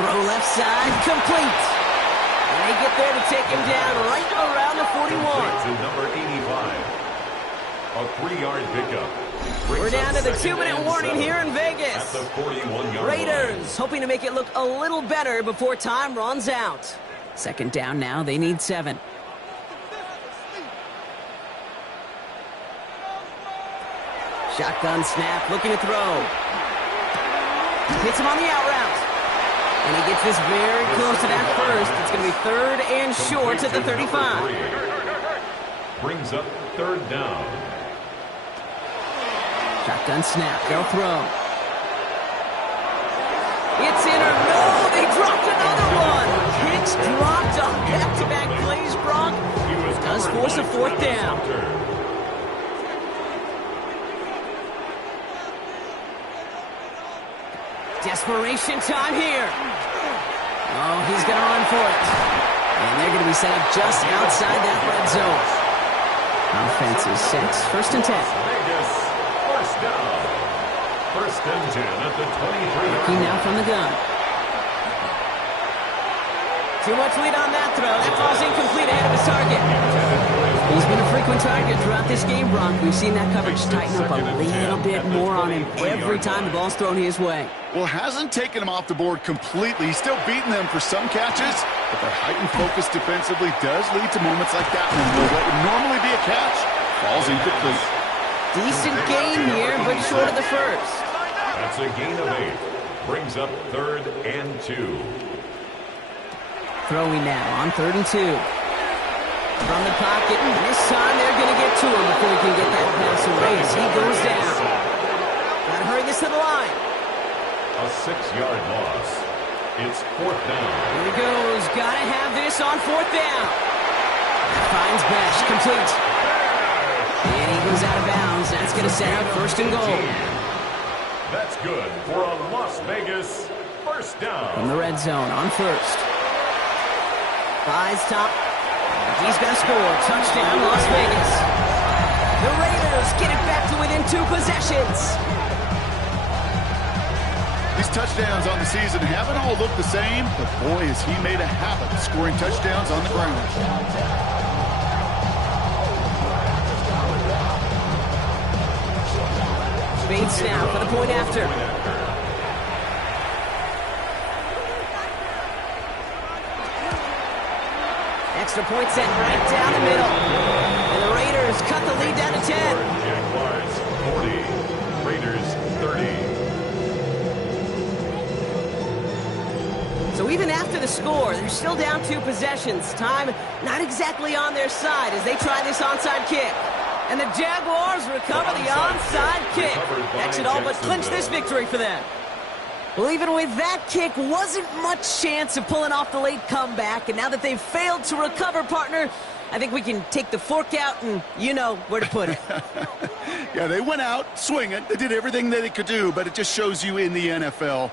Throw left side, complete. And they get there to take him down right around the 41. To number 85. A 3-yard pickup. We're down to the 2-minute warning here in At Vegas. the 41-yard Raiders hoping to make it look a little better before time runs out. Second down now, they need 7. Shotgun snap, looking to throw. Hits him on the out route. And he gets this very close to that first. It's going to be third and short at the 35. Brings up third down. Shotgun snap, they'll throw. It's in or no, they dropped it gets dropped on back-to-back plays, Brock. Does force a fourth down. Desperation time here. Oh, he's going to run for it. And they're going to be set up just outside that red zone. Offense is set. First and 10. Vegas, first down. First and 10 at the 23. Looking now from the gun. Too much lead on that throw. That ball's incomplete ahead of his target. He's been a frequent target throughout this game, Brock. We've seen that coverage tighten up a little bit more on him every time the ball's thrown his way. Well, hasn't taken him off the board completely. He's still beating them for some catches, but their heightened focus defensively does lead to moments like that one where what would normally be a catch falls incomplete. Decent gain here, but short of the first. That's a gain of 8. Brings up 3rd and 2. Throwing now on 3rd and 2. From the pocket, and this time they're going to get to him before he can get that pass away as he goes down. Got to hurry this to the line. A 6-yard loss. It's 4th down. Here he goes. Got to have this on 4th down. Finds Bash, complete. And he goes out of bounds. That's going to set up 1st and goal. That's good for a Las Vegas first down. From the red zone on 1st. Buys top. He's going to score. Touchdown, Las Vegas. The Raiders get it back to within 2 possessions. These touchdowns on the season haven't all looked the same, but boy, has he made a habit of scoring touchdowns on the ground. Bates now for the point after. Extra point set right down the middle. And the Raiders cut the lead down to 10. Jaguars 40, Raiders 30. So even after the score, they're still down 2 possessions. Time not exactly on their side as they try this onside kick. And the Jaguars recover the onside kick. That should all but clinch this victory for them. Well, even with that kick, wasn't much chance of pulling off the late comeback. And now that they've failed to recover, partner, I think we can take the fork out and you know where to put it. Yeah, they went out swinging. They did everything that they could do, but it just shows you in the NFL,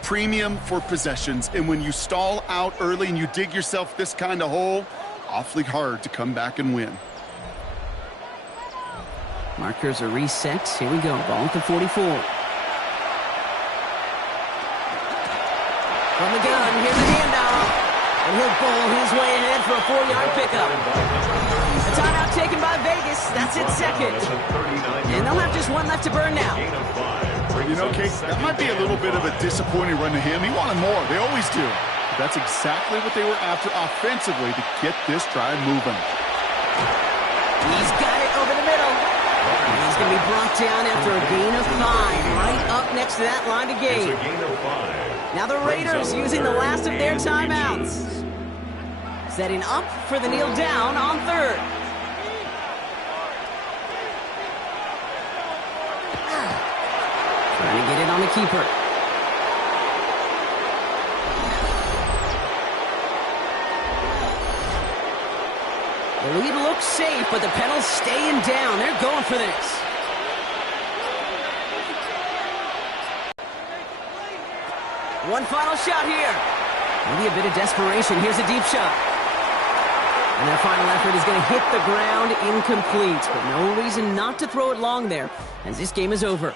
premium for possessions. And when you stall out early and you dig yourself this kind of hole, awfully hard to come back and win. Markers are reset. Here we go. Ball at the 44. From the gun, here's the handoff. And he'll bowl his way ahead for a 4-yard pickup. A timeout taken by Vegas. That's its 2nd. And they'll have just 1 left to burn now. You know, Kate, that might be a little bit of a disappointing run to him. He wanted more. They always do. But that's exactly what they were after offensively to get this drive moving. He's got it over the middle. And he's going to be brought down after a gain of 5. Right up next to that line to gain. It's a gain of 5. Now the Raiders using the last of their timeouts. Setting up for the kneel down on 3rd. Trying to get it on the keeper. The lead looks safe, but the Penals staying down. They're going for this. One final shot here. Maybe a bit of desperation. Here's a deep shot. And their final effort is going to hit the ground incomplete. But no reason not to throw it long there, as this game is over.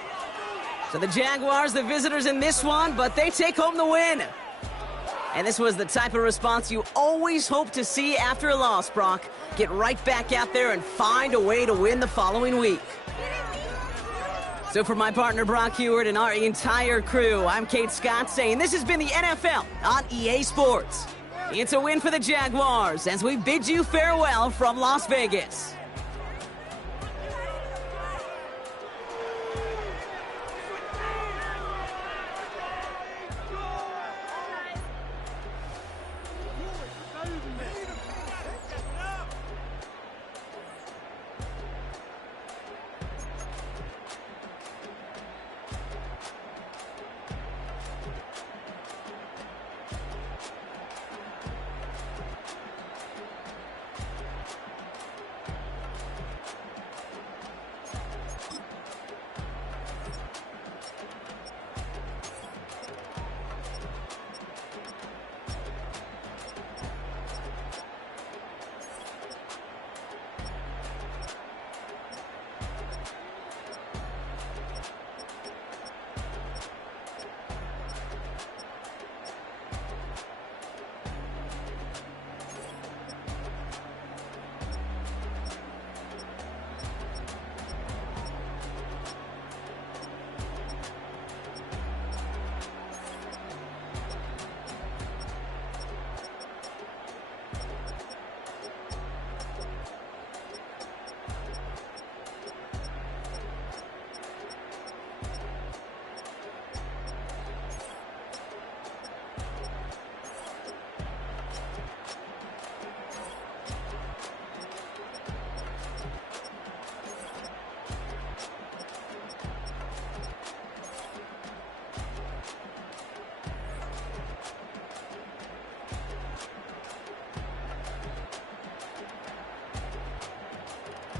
So the Jaguars, the visitors in this one, but they take home the win. And this was the type of response you always hope to see after a loss, Brock. Get right back out there and find a way to win the following week. So for my partner Brock Heward and our entire crew, I'm Kate Scott saying this has been the NFL on EA Sports. It's a win for the Jaguars as we bid you farewell from Las Vegas.